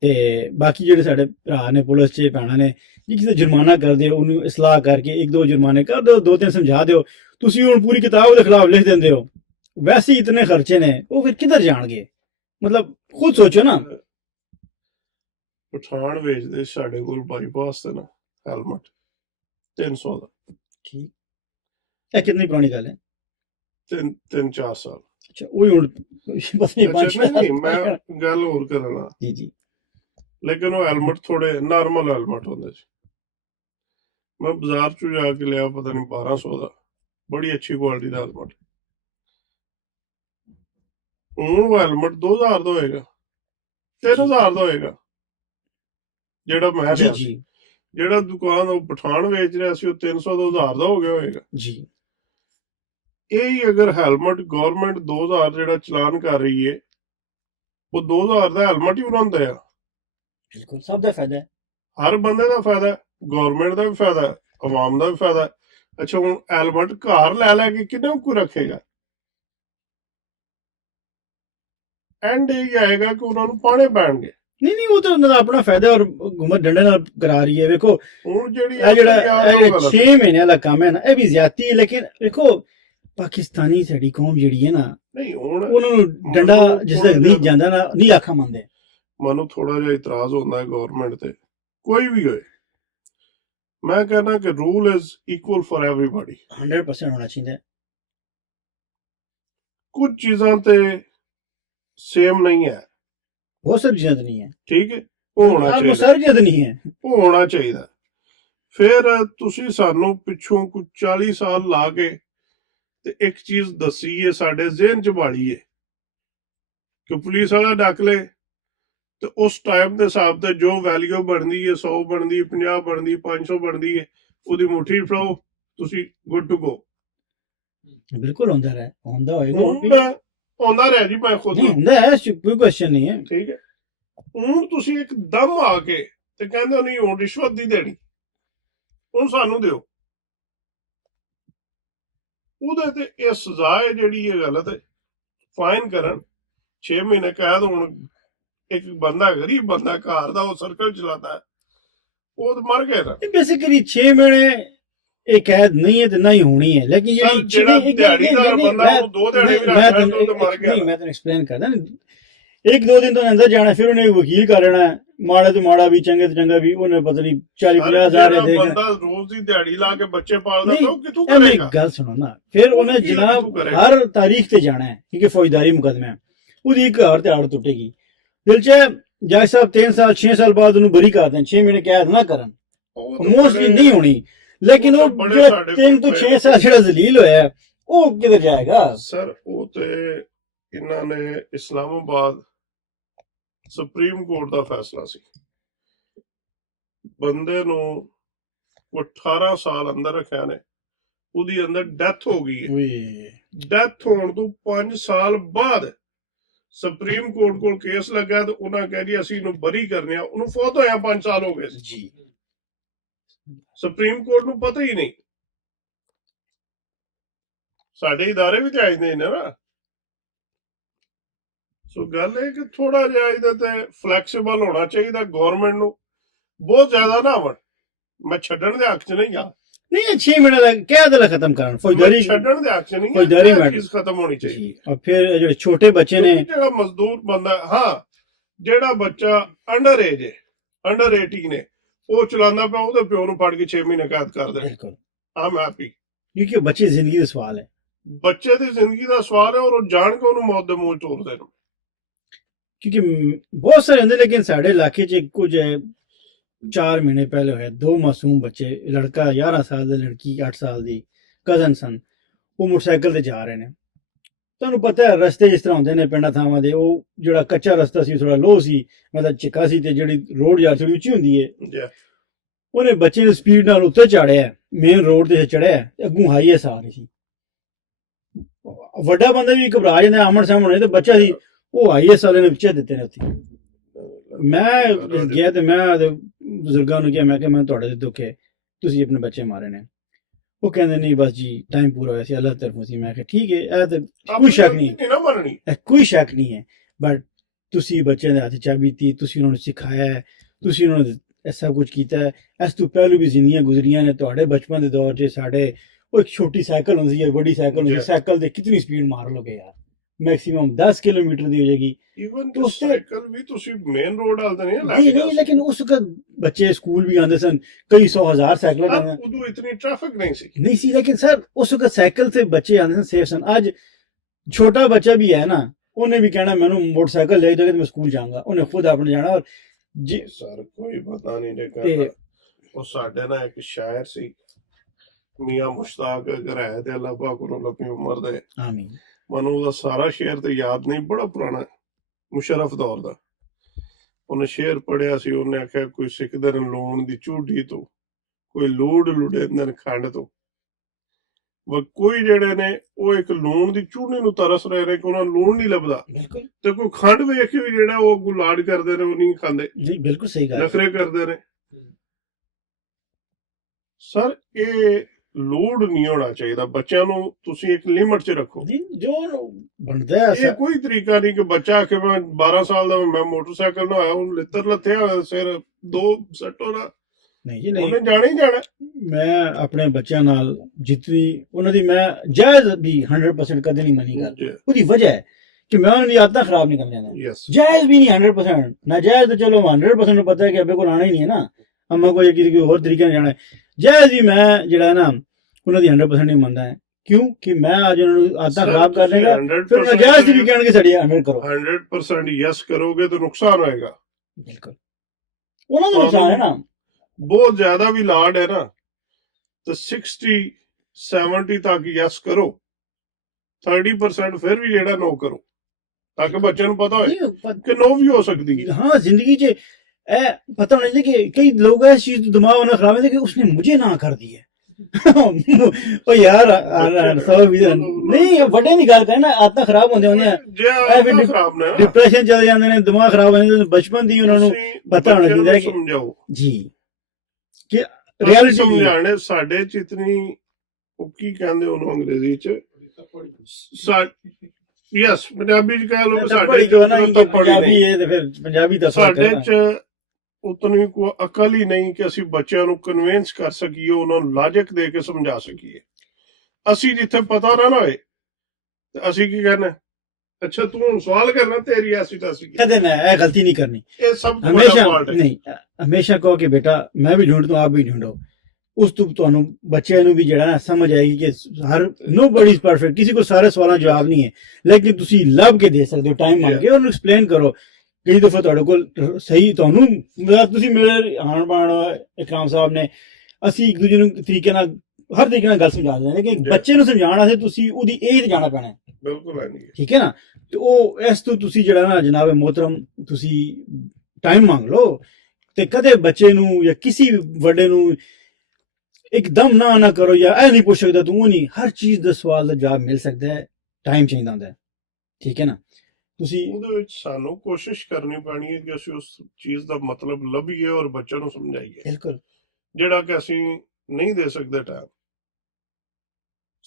ਤੇ ਬਾਕੀ ਜਿਹੜੇ ਸਾਡੇ ਭਰਾ ਨੇ ਪੁਲਿਸ 'ਚ ਭੈਣਾਂ ਨੇ, ਜੇ ਕਿਸੇ ਜੁਰਮਾਨਾ ਕਰਦੇ ਹੋ ਉਹਨੂੰ ਇਸਲਾਹ ਕਰਕੇ 1-2 ਜੁਰਮਾਨੇ ਕਰ ਦਿਓ, 2-3 ਸਮਝਾ ਦਿਓ। ਤੁਸੀਂ ਹੁਣ ਪੂਰੀ ਕਿਤਾਬ ਦੇ ਖਿਲਾਫ ਲਿਖ ਦਿੰਦੇ ਹੋ, ਵੈਸੇ ਹੀ ਇਤਨੇ ਖਰਚੇ ਨੇ, ਉਹ ਫਿਰ ਕਿੱਧਰ ਜਾਣਗੇ? ਮਤਲਬ ਖੁਦ ਸੋਚੋ ਨਾ। ਪਠਾਨ ਵੇਚਦੇ ਸਾਡੇ ਕੋਲ ਬਾਈਪਾਸ ਤੇ ਨਾ ਹੈਲਮਟ 300 ਦਾ। ਠੀਕ, ਇਹ ਕਿੰਨੀ ਪੁਰਾਣੀ ਗੱਲ ਹੈ? 3-4 ਸਾਲ। ਅੱਛਾ, ਉਹੀ ਹੁਣ ਪਤਾ ਨਹੀਂ ਅੱਛਾ, ਨਹੀਂ ਮੈਂ ਗੱਲ ਹੋਰ ਕਰਨਾ ਜੀ ਜੀ। ਲੇਕਿਨ ਉਹ ਹੈਲਮਟ ਥੋੜੇ ਨਾਰਮਲ ਹੈਲਮਟ ਹੁੰਦੇ ਸੀ। ਮੈਂ ਬਾਜ਼ਾਰ ਚੋਂ ਜਾ ਕੇ ਲਿਆ, ਪਤਾ ਨਹੀਂ 1200 ਦਾ, ਬੜੀ ਅੱਛੀ ਕੁਆਲਿਟੀ ਦਾ ਹੈਲਮਟ। ਉਹ ਹੈਲਮਟ 2000 ਦਾ ਹੋਏਗਾ, 3000 ਦਾ ਹੋਏਗਾ ਜਿਹੜਾ ਮੈਂ ਜੀ ਲਿਆ। ਜੀ ਜਿਹੜਾ ਦੁਕਾਨ ਉਹ ਪਠਾਨ ਵੇਚ ਰਿਹਾ ਸੀ ਉਹ 300 ਦਾ 1000 ਦਾ ਹੋ ਗਿਆ ਹੋਏਗਾ ਜੀ। ਇਹ ਹੀ ਅਗਰ ਹੈਲਮਟ ਗਵਰਨਮੈਂਟ 2000 ਜਿਹੜਾ ਚਲਾਨ ਕਰ ਰਹੀ ਹੈ, ਉਹ 2000 ਦਾ ਹੈਲਮਟ ਹੀ ਬਣਾਉਂਦਾ ਆ। ਬਿਲਕੁਲ, ਸਭ ਦਾ ਫਾਇਦਾ ਹੈ, ਹਰ ਬੰਦੇ ਦਾ ਫਾਇਦਾ ਹੈ, ਗਵਰਨਮੈਂਟ ਦਾ ਵੀ ਫਾਇਦਾ ਹੈ, ਆਵਾਮ ਦਾ ਵੀ ਫਾਇਦਾ ਹੈ। ਅੱਛਾ, ਹੁਣ ਹੈਲਮਟ ਘਰ ਲੈ ਕੇ ਕਿੰਨੇ ਕੁ ਰੱਖੇਗਾ? ਐਂਡ ਇਹ ਆਏਗਾ ਕਿ ਉਹਨਾਂ ਨੂੰ ਪਾਣੇ ਪੈਣਗੇ। ਨਹੀਂ ਉਹ ਤਾਂ ਉਹਨਾਂ ਦਾ ਆਪਣਾ ਫਾਇਦਾ, ਔਰ ਹੁਕੂਮਤ ਡੰਡੇ ਨਾਲ ਕਰਾ ਰਹੀ ਹੈ। ਵੇਖੋ ਹੁਣ ਜਿਹੜੀ ਇਹ ਜਿਹੜਾ 6 ਮਹੀਨੇ ਵਾਲਾ ਕੰਮ ਹੈ ਨਾ, ਇਹ ਵੀ ਜ਼ਿਆਦਤੀ ਹੈ। ਲੇਕਿਨ ਵੇਖੋ ਪਾਕਿਸਤਾਨੀ ਸਾਡੀ ਕੌਮ ਜਿਹੜੀ ਹੈ ਨਾ, ਨਹੀਂ ਹੁਣ ਉਹਨਾਂ ਨੂੰ ਡੰਡਾ ਜਿਸ ਤੱਕ ਨਹੀਂ ਜਾਂਦਾ ਨਾ, ਨਹੀਂ ਆਖਾਂ ਮੰਨਦੇ। ਮੈਨੂੰ ਥੋੜਾ ਜਿਹਾ ਇਤਰਾਜ਼ ਹੁੰਦਾ ਹੈ ਗਵਰਨਮੈਂਟ ਤੇ, ਕੋਈ ਵੀ ਹੋਏ। ਮੈਂ ਕਹਿੰਦਾ ਕਿ rule is equal for everybody. 100% ਹੋਣਾ ਚਾਹੀਦਾ। ਕੁਝ ਚੀਜ਼ਾਂ ਤੇ ਸੇਮ ਨਹੀਂ ਹੈ, ਬਹੁਤ ਸਾਰੀ ਚੀਜ਼ਾਂ ਨਹੀਂ ਹੈ, ਠੀਕ ਹੈ, ਉਹ ਹੋਣਾ ਚਾਹੀਦਾ, ਸਾਰੀ ਚੀਜ਼ਾਂ ਨਹੀਂ ਹੈ, ਉਹ ਹੋਣਾ ਚਾਹੀਦਾ। ਫਿਰ ਤੁਸੀਂ ਸਾਨੂੰ ਪਿੱਛੋਂ ਕੁਝ 40 ਸਾਲ ਲਾ ਕੇ ਤੇ ਇੱਕ ਚੀਜ਼ ਦੱਸੀਏ, ਸਾਡੇ ਜ਼ਿਹਨ ਚ ਬਾੜੀਏ ਕਿ ਪੁਲਿਸ ਵਾਲਾ ਡੱਕ ਲੇ ਤੇ ਉਸ ਟਾਈਮ ਦੇ ਹਿਸਾਬ ਤੇ ਜੋ ਵੈਲਿਊ ਬਣਦੀ ਹੈ, 100 ਬਣਦੀ, 50 ਬਣਦੀ, 500 ਬਣਦੀ ਹੈ, ਉਹਦੀ ਮੁੱਠੀ ਫੜਾਓ, ਤੁਸੀਂ ਗੁੱਡ ਟੂ ਗੋ। ਬਿਲਕੁਲ ਹੁੰਦਾ ਹੋਏਗਾ, ਆਉਂਦਾ ਰਿਹਾ ਜੀ, ਮੈਂ ਖੁਦ ਹੁੰਦਾ ਹੈ, ਕੋਈ ਕੁਐਸਚਨ ਨਹੀਂ ਹੈ, ਠੀਕ ਹੈ। ਹੁਣ ਤੁਸੀਂ ਇੱਕ ਦਮ ਆ ਕੇ ਤੇ ਕਹਿੰਦੇ ਨਹੀਂ ਹੁਣ ਰਿਸ਼ਵਤ ਦੀ ਦੇਣੀ, ਹੁਣ ਸਾਨੂੰ ਦਿਓ, ਉਹਦੇ ਤੇ ਇਹ ਸਜ਼ਾ ਹੈ ਜਿਹੜੀ ਇਹ ਗਲਤ ਹੈ। ਫਾਈਨ ਕਰਨ 6 ਮਹੀਨੇ ਕੈਦ ਹੁਣ ਇੱਕ ਬੰਦਾ ਗਰੀਬ ਬੰਦਾ ਘਰ ਦਾ ਉਹ ਸਰਕਲ ਚਲਾਤਾ ਹੈ ਉਹ ਤਾਂ ਮਰ ਗਿਆ ਨਾ ਬੇਸਿਕਲੀ 6 ਮਹੀਨੇ ਇਹ ਕੈਦ ਨਹੀਂ ਹੈ ਤੇ ਨਾ ਹੀ ਹੋਣੀ ਹੈ ਲੇਕਿਨ ਸਰ ਜਿਹੜਾ ਦਿਹਾੜੀਦਾਰ ਬੰਦਾ ਉਹ 2 ਦਿਹਾੜੇ ਵੀ ਰੱਖ ਲੈਂਦਾ ਉਹ ਤਾਂ ਮਰ ਗਿਆ ਨਹੀਂ ਮੈਂ ਤੈਨੂੰ ਐਕਸਪਲੇਨ ਕਰਦਾ ਨਾ 1-2 ਦਿਨ ਤੋਂ ਅੰਦਰ ਜਾਣਾ ਫਿਰ ਉਹਨੇ ਵਕੀਲ ਕਰ ਲੈਣਾ ਮਾੜਾ ਤੋਂ ਮਾੜਾ ਵੀ ਚੰਗੇ ਤੋਂ ਚੰਗਾ ਵੀ ਉਹਨੇ ਪਤਾ ਨਹੀਂ 40-50 ਹਜ਼ਾਰ ਦੇ ਬੰਦਾ ਰੋਜ਼ ਦੀ ਦਿਹਾੜੀ ਲਾ ਕੇ ਬੱਚੇ ਪਾਲਦਾ ਤਾਂ ਉਹ ਕਿੱਥੋਂ ਇਹ ਕਰੇਗਾ ਗੱਲ ਸੁਣੋ ਨਾ ਫਿਰ ਉਹਨੇ ਜਨਾਬ ਹਰ ਤਾਰੀਖ ਤੇ ਜਾਣਾ ਹੈ ਕਿਉਂਕਿ ਫੌਜਦਾਰੀ ਮੁਕਦਮਾ ਹੈ ਉਹਦੀ ਇੱਕ ਹਰ ਤਿਆੜ ਟੁੱਟੇਗੀ ਦਿਲ ਚ ਜੱਜ ਸਾਹਿਬ 3 ਸਾਲ 6 ਸਾਲ ਬਾਅਦ ਉਹਨੂੰ ਬਰੀ ਕਰ ਦੇਣ 6 ਮਹੀਨੇ ਕੈਦ ਨਾ ਕਰਨ ਮੋਸਟਲੀ ਨਹੀਂ ਹੋਣੀ ਲੇਕਿਨ ਉਹ ਜਿਹੜਾ 3 ਤੋਂ 6 ਸਾਲ ਜਿਹੜਾ ਜ਼ਲੀਲ ਹੋਇਆ ਉਹ ਕਿਧਰ ਜਾਏਗਾ ਸਰ ਉਹ ਤੇ ਇਹਨਾਂ ਨੇ ਇਸਲਾਮਾਬਾਦ ਸੁਪਰੀਮ ਕੋਰਟ ਦਾ ਫੈਸਲਾ ਸੀ ਬੰਦੇ ਨੂੰ 18 ਸਾਲ ਅੰਦਰ ਰੱਖਿਆ ਨੇ ਉਹਦੀ ਅੰਦਰ ਡੈਥ ਹੋ ਗਈ ਹੈ ਡੈਥ ਹੋਣ ਤੋਂ 5 ਸਾਲ ਬਾਅਦ ਸੁਪਰੀਮ ਕੋਰਟ ਕੋਲ ਕੇਸ ਲੱਗਾ ਤੇ ਉਹਨਾਂ ਕਹਿ ਦਿਆ ਅਸੀਂ ਇਹਨੂੰ ਬਰੀ ਕਰਨੇ ਆ ਉਹਨੂੰ ਫੌਤ ਹੋਇਆ 5 ਸਾਲ ਹੋ ਗਏ ਸੀ ਜੀ ਸੁਪਰੀਮ ਕੋਰਟ ਨੂੰ ਪਤਾ ਹੀ ਨਹੀਂ ਸਾਡੇ ਇਦਾਰੇ ਵੀ ਤੇ ਆਇਦੇ ਨੇ ਨਾ ਸੋ ਗੱਲ ਇਹ ਕਿ ਥੋੜਾ ਜਿਹਾ ਇਹਦੇ ਤੇ ਫਲੈਕਸੀਬਲ ਹੋਣਾ ਚਾਹੀਦਾ ਗਵਰਨਮੈਂਟ ਨੂੰ ਬਹੁਤ ਜ਼ਿਆਦਾ ਨਾ ਹੋਣ ਮੈਂ ਛੱਡਣ ਦੇ ਹੱਕ 'ਚ ਨਹੀਂ ਆ ਨਹੀਂ 6 ਮਹੀਨੇ ਦਾ ਕੈਦ ਲਾ ਖਤਮ ਕਰਨ ਫੌਜਦਾਰੀ ਛੱਡਣ ਦੇ ਹੱਕ 'ਚ ਨਹੀਂ ਫੌਜਦਾਰੀ ਇਹ ਚੀਜ਼ ਖਤਮ ਹੋਣੀ ਚਾਹੀਦੀ ਔਰ ਫਿਰ ਜਿਹੜੇ ਛੋਟੇ ਬੱਚੇ ਨੇ ਜਿਹੜਾ ਮਜ਼ਦੂਰ ਬੰਦਾ ਹਾਂ ਜਿਹੜਾ ਬੱਚਾ ਅੰਡਰ ਏਜ ਹੈ ਅੰਡਰ 18 ਨੇ ਉਹ ਚਲਾਉਂਦਾ ਪਿਆ ਉਹਦੇ ਪਿਓ ਨੂੰ ਫੜ ਕੇ 6 ਮਹੀਨੇ ਕੈਦ ਕਰ ਦੇ ਬਿਲਕੁਲ ਆਮ ਹੈਪੀ ਕਿਉਂਕਿ ਬੱਚੇ ਦੀ ਜ਼ਿੰਦਗੀ ਦਾ ਸਵਾਲ ਹੈ ਬੱਚੇ ਦੀ ਜ਼ਿੰਦਗੀ ਦਾ ਸਵਾਲ ਹੈ ਔਰ ਉਹ ਜਾਣ ਕੇ ਉਹਨੂੰ ਮੌਤ ਦੇ ਮੂੰਹ ਤੋਰਦੇ ਨੇ ਕਿਉਂਕਿ ਬਹੁਤ ਸਾਰੇ ਹੁੰਦੇ ਲੇਕਿਨ ਸਾਡੇ ਇਲਾਕੇ 'ਚ ਕੁਝ 4 ਮਹੀਨੇ ਪਹਿਲੇ ਹੋਇਆ 2 ਮਾਸੂਮ ਬੱਚੇ ਲੜਕਾ 11 ਸਾਲ ਦਾ ਲੜਕੀ 8 ਸਾਲ ਦੀ ਕਜ਼ਨ ਸਨ ਉਹ ਮੋਟਰਸਾਈਕਲ ਤੇ ਜਾ ਰਹੇ ਨੇ ਤੁਹਾਨੂੰ ਪਤਾ ਹੈ ਰਸਤੇ ਜਿਸ ਤਰ੍ਹਾਂ ਹੁੰਦੇ ਨੇ ਪਿੰਡਾਂ ਥਾਵਾਂ ਦੇ ਉਹ ਜਿਹੜਾ ਕੱਚਾ ਰਸਤਾ ਸੀ ਥੋੜਾ ਲੋ ਸੀ ਮਤਲਬ ਚਿੱਕਾ ਸੀ ਤੇ ਜਿਹੜੀ ਰੋਡ ਜਾਂ ਥੋੜੀ ਉੱਚੀ ਹੁੰਦੀ ਹੈ ਉਹਨੇ ਬੱਚੇ ਨੂੰ ਸਪੀਡ ਨਾਲ ਉੱਤੇ ਚਾੜਿਆ ਮੇਨ ਰੋਡ ਤੇ ਚੜਿਆ ਤੇ ਅੱਗੋਂ ਹਾਈਐਸ ਆ ਰਹੀ ਸੀ ਵੱਡਾ ਬੰਦਾ ਵੀ ਘਬਰਾ ਜਾਂਦਾ ਆਮਣ ਸਾਹਮਣੇ ਤੇ ਬੱਚਾ ਸੀ ਉਹ ਆਈਐਸ ਵਾਲੇ ਨੇ ਪਿੱਛੇ ਦਿੱਤੇ ਨੇ ਉੱਥੇ ਮੈਂ ਗਿਆ ਤੇ ਮੈਂ ਬਜ਼ੁਰਗਾਂ ਨੂੰ ਕਿਹਾ ਮੈਂ ਕਿ ਮੈਂ ਤੁਹਾਡੇ ਦੇ ਦੁੱਖ ਹੈ ਤੁਸੀਂ ਆਪਣੇ ਬੱਚੇ ਮਾਰੇ ਨੇ ਉਹ ਕਹਿੰਦੇ ਨਹੀਂ ਬਸ ਜੀ ਟਾਈਮ ਪੂਰਾ ਹੋਇਆ ਸੀ ਅੱਲਾਹ ਤਰਫੋਂ ਸੀ ਮੈਂ ਕਿਹਾ ਠੀਕ ਹੈ ਇਹ ਤਾਂ ਕੋਈ ਸ਼ੱਕ ਨਹੀਂ ਕੋਈ ਸ਼ੱਕ ਨਹੀਂ ਹੈ ਬਟ ਤੁਸੀਂ ਬੱਚਿਆਂ ਦੇ ਹੱਥ ਚਾਬੀ ਦਿੱਤੀ ਤੁਸੀਂ ਉਹਨਾਂ ਨੂੰ ਸਿਖਾਇਆ ਹੈ ਤੁਸੀਂ ਉਹਨਾਂ ਨੂੰ ਇਹ ਸਭ ਕੁਝ ਕੀਤਾ ਹੈ ਇਸ ਤੋਂ ਪਹਿਲਾਂ ਵੀ ਜ਼ਿੰਦਗੀਆਂ ਗੁਜ਼ਰੀਆਂ ਨੇ ਤੁਹਾਡੇ ਬਚਪਨ ਦੇ ਦੌਰ 'ਚ ਸਾਡੇ ਉਹ ਇੱਕ ਛੋਟੀ ਸਾਈਕਲ ਹੁੰਦੀ ਹੈ ਵੱਡੀ ਸਾਈਕਲ ਹੁੰਦੀ ਹੈ ਸਾਈਕਲ ਦੇ ਕਿੰਨੀ ਸਪੀਡ ਮਾਰ ਲੋਗੇ ਯਾਰ मैक्सिमम 10 किलोमीटर दी हो जाएगी इवन तो साइकिल भी तुसी मेन रोड डालते नहीं लेकिन उस वक्त बच्चे स्कूल भी आते सन कई 100,000 साइकिल उदो इतनी ट्रैफिक नहीं सी लेकिन सर उस वक्त साइकिल से बच्चे आते सन सेफ सन आज छोटा बच्चा भी है ना उन्हें भी कहना मैंने मोटरसाइकिल ले जाके मैं स्कूल जाऊंगा उन्हें खुद अपने जाना और जी सर कोई पता नहीं देखा वो साडे ना एक शायर सी मियां मुश्ताक गरह दे अल्लाह पाक को लंबी उम्र दे आमीन ਮੈਨੂੰ ਉਹਦਾ ਸਾਰਾ ਸ਼ੇਰ ਤੇ ਯਾਦ ਨਹੀਂ ਬੜਾ ਪੁਰਾਣਾ ਮੁਸ਼ਰਫ ਦੌਰ ਦਾ ਉਹਨੇ ਸ਼ੇਰ ਪੜਿਆ ਸੀ ਉਹਨੇ ਆਖਿਆ ਕੋਈ ਸਿੱਖਦੇ ਨੇ ਲੂਣ ਦੀ ਝੂਠੀ ਤੋਂ ਕੋਈ ਲੂੜ ਲੁੜੇਂਦੇ ਨੇ ਖੰਡ ਤੋਂ ਕੋਈ ਜਿਹੜੇ ਨੇ ਉਹ ਇੱਕ ਲੂਣ ਦੀ ਝੂਠੀ ਨੂੰ ਤਰਸ ਰਹੇ ਨੇ ਕਿ ਉਹਨਾਂ ਨੂੰ ਲੂਣ ਨਹੀਂ ਲੱਭਦਾ ਤੇ ਕੋਈ ਖੰਡ ਵੇਖ ਕੇ ਵੀ ਜਿਹੜਾ ਉਹ ਗੁਲਾੜ ਕਰਦੇ ਨੇ ਉਹ ਨਹੀਂ ਖਾਂਦੇ ਜੀ ਬਿਲਕੁਲ ਸਹੀ ਗੱਲ ਨਖਰੇ ਕਰਦੇ ਨੇ ਸਰ ਇਹ ਲੋਡ ਨਹੀਂ ਹੋਣਾ ਚਾਹੀਦਾ ਬੱਚਿਆਂ ਨੂੰ ਤੁਸੀਂ ਇੱਕ ਲਿਮਟ 'ਚ ਰੱਖੋ ਜੋ ਬਣਦਾ ਹੈ ਇਹ ਕੋਈ ਤਰੀਕਾ ਨਹੀਂ ਕਿ ਬੱਚਾ ਕਿ ਮੈਂ 12 ਸਾਲ ਦਾ ਮੈਂ ਮੋਟਰਸਾਈਕਲ ਨਾ ਆਇਆ ਉਹ ਲਿੱਤਰ ਲੱਥਿਆ ਹੋਇਆ ਸਿਰ 2 ਸੱਟੋ ਦਾ ਨਹੀਂ ਜੀ ਨਹੀਂ ਉਹਨੇ ਜਾਣਾ ਹੀ ਜਾਣਾ ਮੈਂ ਆਪਣੇ ਬੱਚਿਆਂ ਨਾਲ ਜਿਤਨੀ ਉਹਨਾਂ ਦੀ ਮੈਂ ਜਾਇਜ਼ ਵੀ 100% ਕਦੇ ਨਹੀਂ ਮੰਨੀ ਕਰ ਉਹਦੀ ਵਜ੍ਹਾ ਹੈ ਕਿ ਮੈਂ ਉਹਨਾਂ ਦੀ ਆਦਤਾਂ ਖਰਾਬ ਨਹੀਂ ਕਰਨਾ ਚਾਹੁੰਦਾ ਜਾਇਜ਼ ਵੀ ਨਹੀਂ 100% ਨਾ ਜਾਇਜ਼ ਤਾਂ ਚਲੋ 100% ਨੂੰ ਪਤਾ ਹੈ ਕਿ ਅੱਬੇ ਕੋਲ ਆਣਾ ਹੀ ਨਹੀਂ ਹੈ ਨਾ ਅੰਮਾ ਕੋਈ ਕਿਸੇ ਹੋਰ ਤਰੀਕੇ ਨਾਲ ਜਾਣਾ ਹੈ ਜਾਇਜ਼ ਵੀ ਮੈਂ ਜਿਹੜਾ ਨਾ ਉਹਨਾਂ ਦੀ 100% ਨਹੀਂ ਮੰਨਦਾ ਹੈ ਕਿਉਂ ਕਿ ਮੈਂ ਅੱਜ ਉਹਨਾਂ ਨੂੰ ਆਦਤਾਂ ਖਰਾਬ ਕਰ ਲੇਗਾ ਫਿਰ ਨਜਾਇਜ਼ ਵੀ ਕਹਿਣਗੇ ਸਾਡੀ 100 ਕਰੋ 100% ਯੈਸ ਕਰੋਗੇ ਤਾਂ ਨੁਕਸਾਨ ਹੋਏਗਾ ਬਿਲਕੁਲ ਉਹਨਾਂ ਦਾ ਨੁਕਸਾਨ ਹੈ ਨਾ ਬਹੁਤ ਜ਼ਿਆਦਾ ਵੀ ਲਾਡ ਹੈ ਨਾ ਤਾਂ 60 70 ਤੱਕ ਯੈਸ ਕਰੋ 30% ਫਿਰ ਵੀ ਜਿਹੜਾ ਨੋ ਕਰੋ ਤਾਂ ਕਿ ਬੱਚਿਆਂ ਨੂੰ ਪਤਾ ਹੋਏ ਕਿ ਨੋ ਵੀ ਹੋ ਸਕਦੀ ਹੈ ਹਾਂ ਜ਼ਿੰਦਗੀ 'ਚ ਇਹ ਪਤਾ ਹੋਣਾ ਚਾਹੀਦਾ ਕਿ ਕਈ ਲੋग ਇਸ ਚੀਜ਼ ਦਿਮਾਗ ਉਹਨਾਂ ਖਰਾਬ ਹੈ ਕਿ ਉਸਨੇ मुझे ना कर दी है ਉਹ ਯਾਰ ਨਹੀਂ ਵੱਡੇ ਦੀ ਗੱਲ ਕਰੇ ਨਾ ਆਦਤਾਂ ਖਰਾਬ ਹੁੰਦੀਆਂ ਡਿਪਰੈਸ਼ਨ ਚਲੇ ਜਾਂਦੇ ਨੇ ਦਿਮਾਗ ਖਰਾਬ ਹੋ ਜਾਂਦਾ ਬਚਪਨ ਦੀ ਉਹਨਾਂ ਨੂੰ ਪਤਾ ਹੋਣਾ ਚਾਹੀਦਾ ਕਿ ਸਮਝਾਓ ਜੀ ਕਿ ਰਿਐਲਿਟੀ ਸਮਝਾਣੇ ਸਾਡੇ ਚ ਇਤਨੀ ਉਹ ਕੀ ਕਹਿੰਦੇ ਉਹਨੂੰ ਅੰਗਰੇਜ਼ੀ ਚ ਯੈਸ ਪੰਜਾਬੀ ਚ ਕਹਿ ਲਓ ਕਿ ਸਾਡੇ ਸਾਡੇ ਜੋ ਨਾ ਚ ਤਾਂ ਪੜੀ ਪੰਜਾਬੀ ਨਹੀਂ, ਹੈ ਤੇ ਫਿਰ ਪੰਜਾਬੀ ਦਾ ਸਾਡੇ ਚ ਉਤਨੀ ਕੋ ਅਕਲ ਹੀ ਨਹੀਂ ਕਿ ਅਸੀਂ ਬੱਚਿਆਂ ਨੂੰ ਕਨਵਿੰਸ ਕਰ ਸਕੀਏ, ਉਹਨਾਂ ਨੂੰ ਲਾਜਿਕ ਦੇ ਕੇ ਸਮਝਾ ਸਕੀਏ। ਅਸੀਂ ਜਿੱਥੇ ਪਤਾ ਨਾ ਹੋਏ ਤੇ ਅਸੀਂ ਕੀ ਕਰਨਾ, ਅੱਛਾ ਤੂੰ ਹੁਣ ਸਵਾਲ ਕਰਨਾ ਤੇਰੀ ਐਸੀ ਤੈਸੀ, ਕਦੇ ਨਾ ਇਹ ਗਲਤੀ ਨਹੀਂ ਕਰਨੀ। ਇਹ ਸਭ ਤੋਂ ਵੱਡਾ ਹਮੇਸ਼ਾ ਫਾਲਟ ਹੈ। ਨਹੀਂ, ਹਮੇਸ਼ਾ ਕਹੋ ਕਿ ਬੇਟਾ ਮੈਂ ਵੀ ਢੂੰढ ਤੂੰ ਆਪ ਵੀ ਢੂੰढो। ਉਸ ਤੋਂ ਤੁਹਾਨੂੰ ਬੱਚਿਆਂ ਨੂੰ ਵੀ ਜਿਹੜਾ ਨਾ ਸਮਝ ਆਏਗੀ ਕਿ ਹਰ ਨੋਬਡੀ ਇਜ਼ ਪਰਫੈਕਟ, ਕਿਸੇ ਕੋ ਸਾਰੇ ਸਵਾਲਾਂ ਜਵਾਬ ਨਹੀਂ ਹੈ, ਲੇਕਿਨ ਤੁਸੀਂ ਲੱਭ ਕੇ ਦੇ ਸਕਦੇ ਹੋ, ਟਾਈਮ ਮੰਗ ਕੇ ਉਹਨੂੰ ਐਕਸਪਲੇਨ ਕਰੋ। ਕਈ ਦਫਾ ਤੁਹਾਡੇ ਕੋਲ ਸਹੀ ਤੁਹਾਨੂੰ ਮਤਲਬ ਤੁਸੀਂ ਮੇਰੇ ਆਣ ਬਾਣ ਇਕਰਾਮ ਸਾਹਿਬ ਨੇ ਅਸੀਂ ਇੱਕ ਦੂਜੇ ਨੂੰ ਤਰੀਕੇ ਨਾਲ ਹਰ ਤਰੀਕੇ ਨਾਲ ਗੱਲ ਸਮਝਾ ਦਿੰਦੇ, ਲੇਕਿਨ ਬੱਚੇ ਨੂੰ ਸਮਝਾਉਣ ਵਾਸਤੇ ਤੁਸੀਂ ਉਹਦੀ ਏਜ ਤੇ ਜਾਣਾ ਪੈਣਾ, ਬਿਲਕੁਲ ਹੈ ਨਹੀਂ, ਠੀਕ ਹੈ ਨਾ। ਤੇ ਉਹ ਇਸ ਤੋਂ ਤੁਸੀਂ ਜਿਹੜਾ ਨਾ ਜਨਾਬ ਮੋਹਤਰਮ ਤੁਸੀਂ ਟਾਈਮ ਮੰਗ ਲਓ, ਤੇ ਕਦੇ ਬੱਚੇ ਨੂੰ ਜਾਂ ਕਿਸੇ ਵੱਡੇ ਨੂੰ ਇੱਕਦਮ ਨਾ ਕਰੋ, ਜਾਂ ਇਹ ਨਹੀਂ ਪੁੱਛ ਸਕਦਾ ਤੂੰ ਨਹੀਂ, ਹਰ ਚੀਜ਼ ਦਾ ਸਵਾਲ ਦਾ ਜਵਾਬ ਮਿਲ ਸਕਦਾ ਹੈ, ਟਾਈਮ ਚਾਹੀਦਾ ਹੁੰਦਾ ਹੈ, ਠੀਕ ਹੈ ਨਾ। ਤੁਸੀਂ ਉਹਦੇ ਵਿੱਚ ਸਾਨੂੰ ਕੋਸ਼ਿਸ਼ ਕਰਨੀ ਪੈਣੀ ਹੈ ਕਿ ਅਸੀਂ ਉਸ ਚੀਜ਼ ਦਾ ਮਤਲਬ ਲੱਭੀਏ ਔਰ ਬੱਚਿਆਂ ਨੂੰ ਸਮਝਾਈਏ, ਬਿਲਕੁਲ ਜਿਹੜਾ ਕਿ ਅਸੀਂ ਨਹੀਂ ਦੇ ਸਕਦੇ ਟਾਈਮ,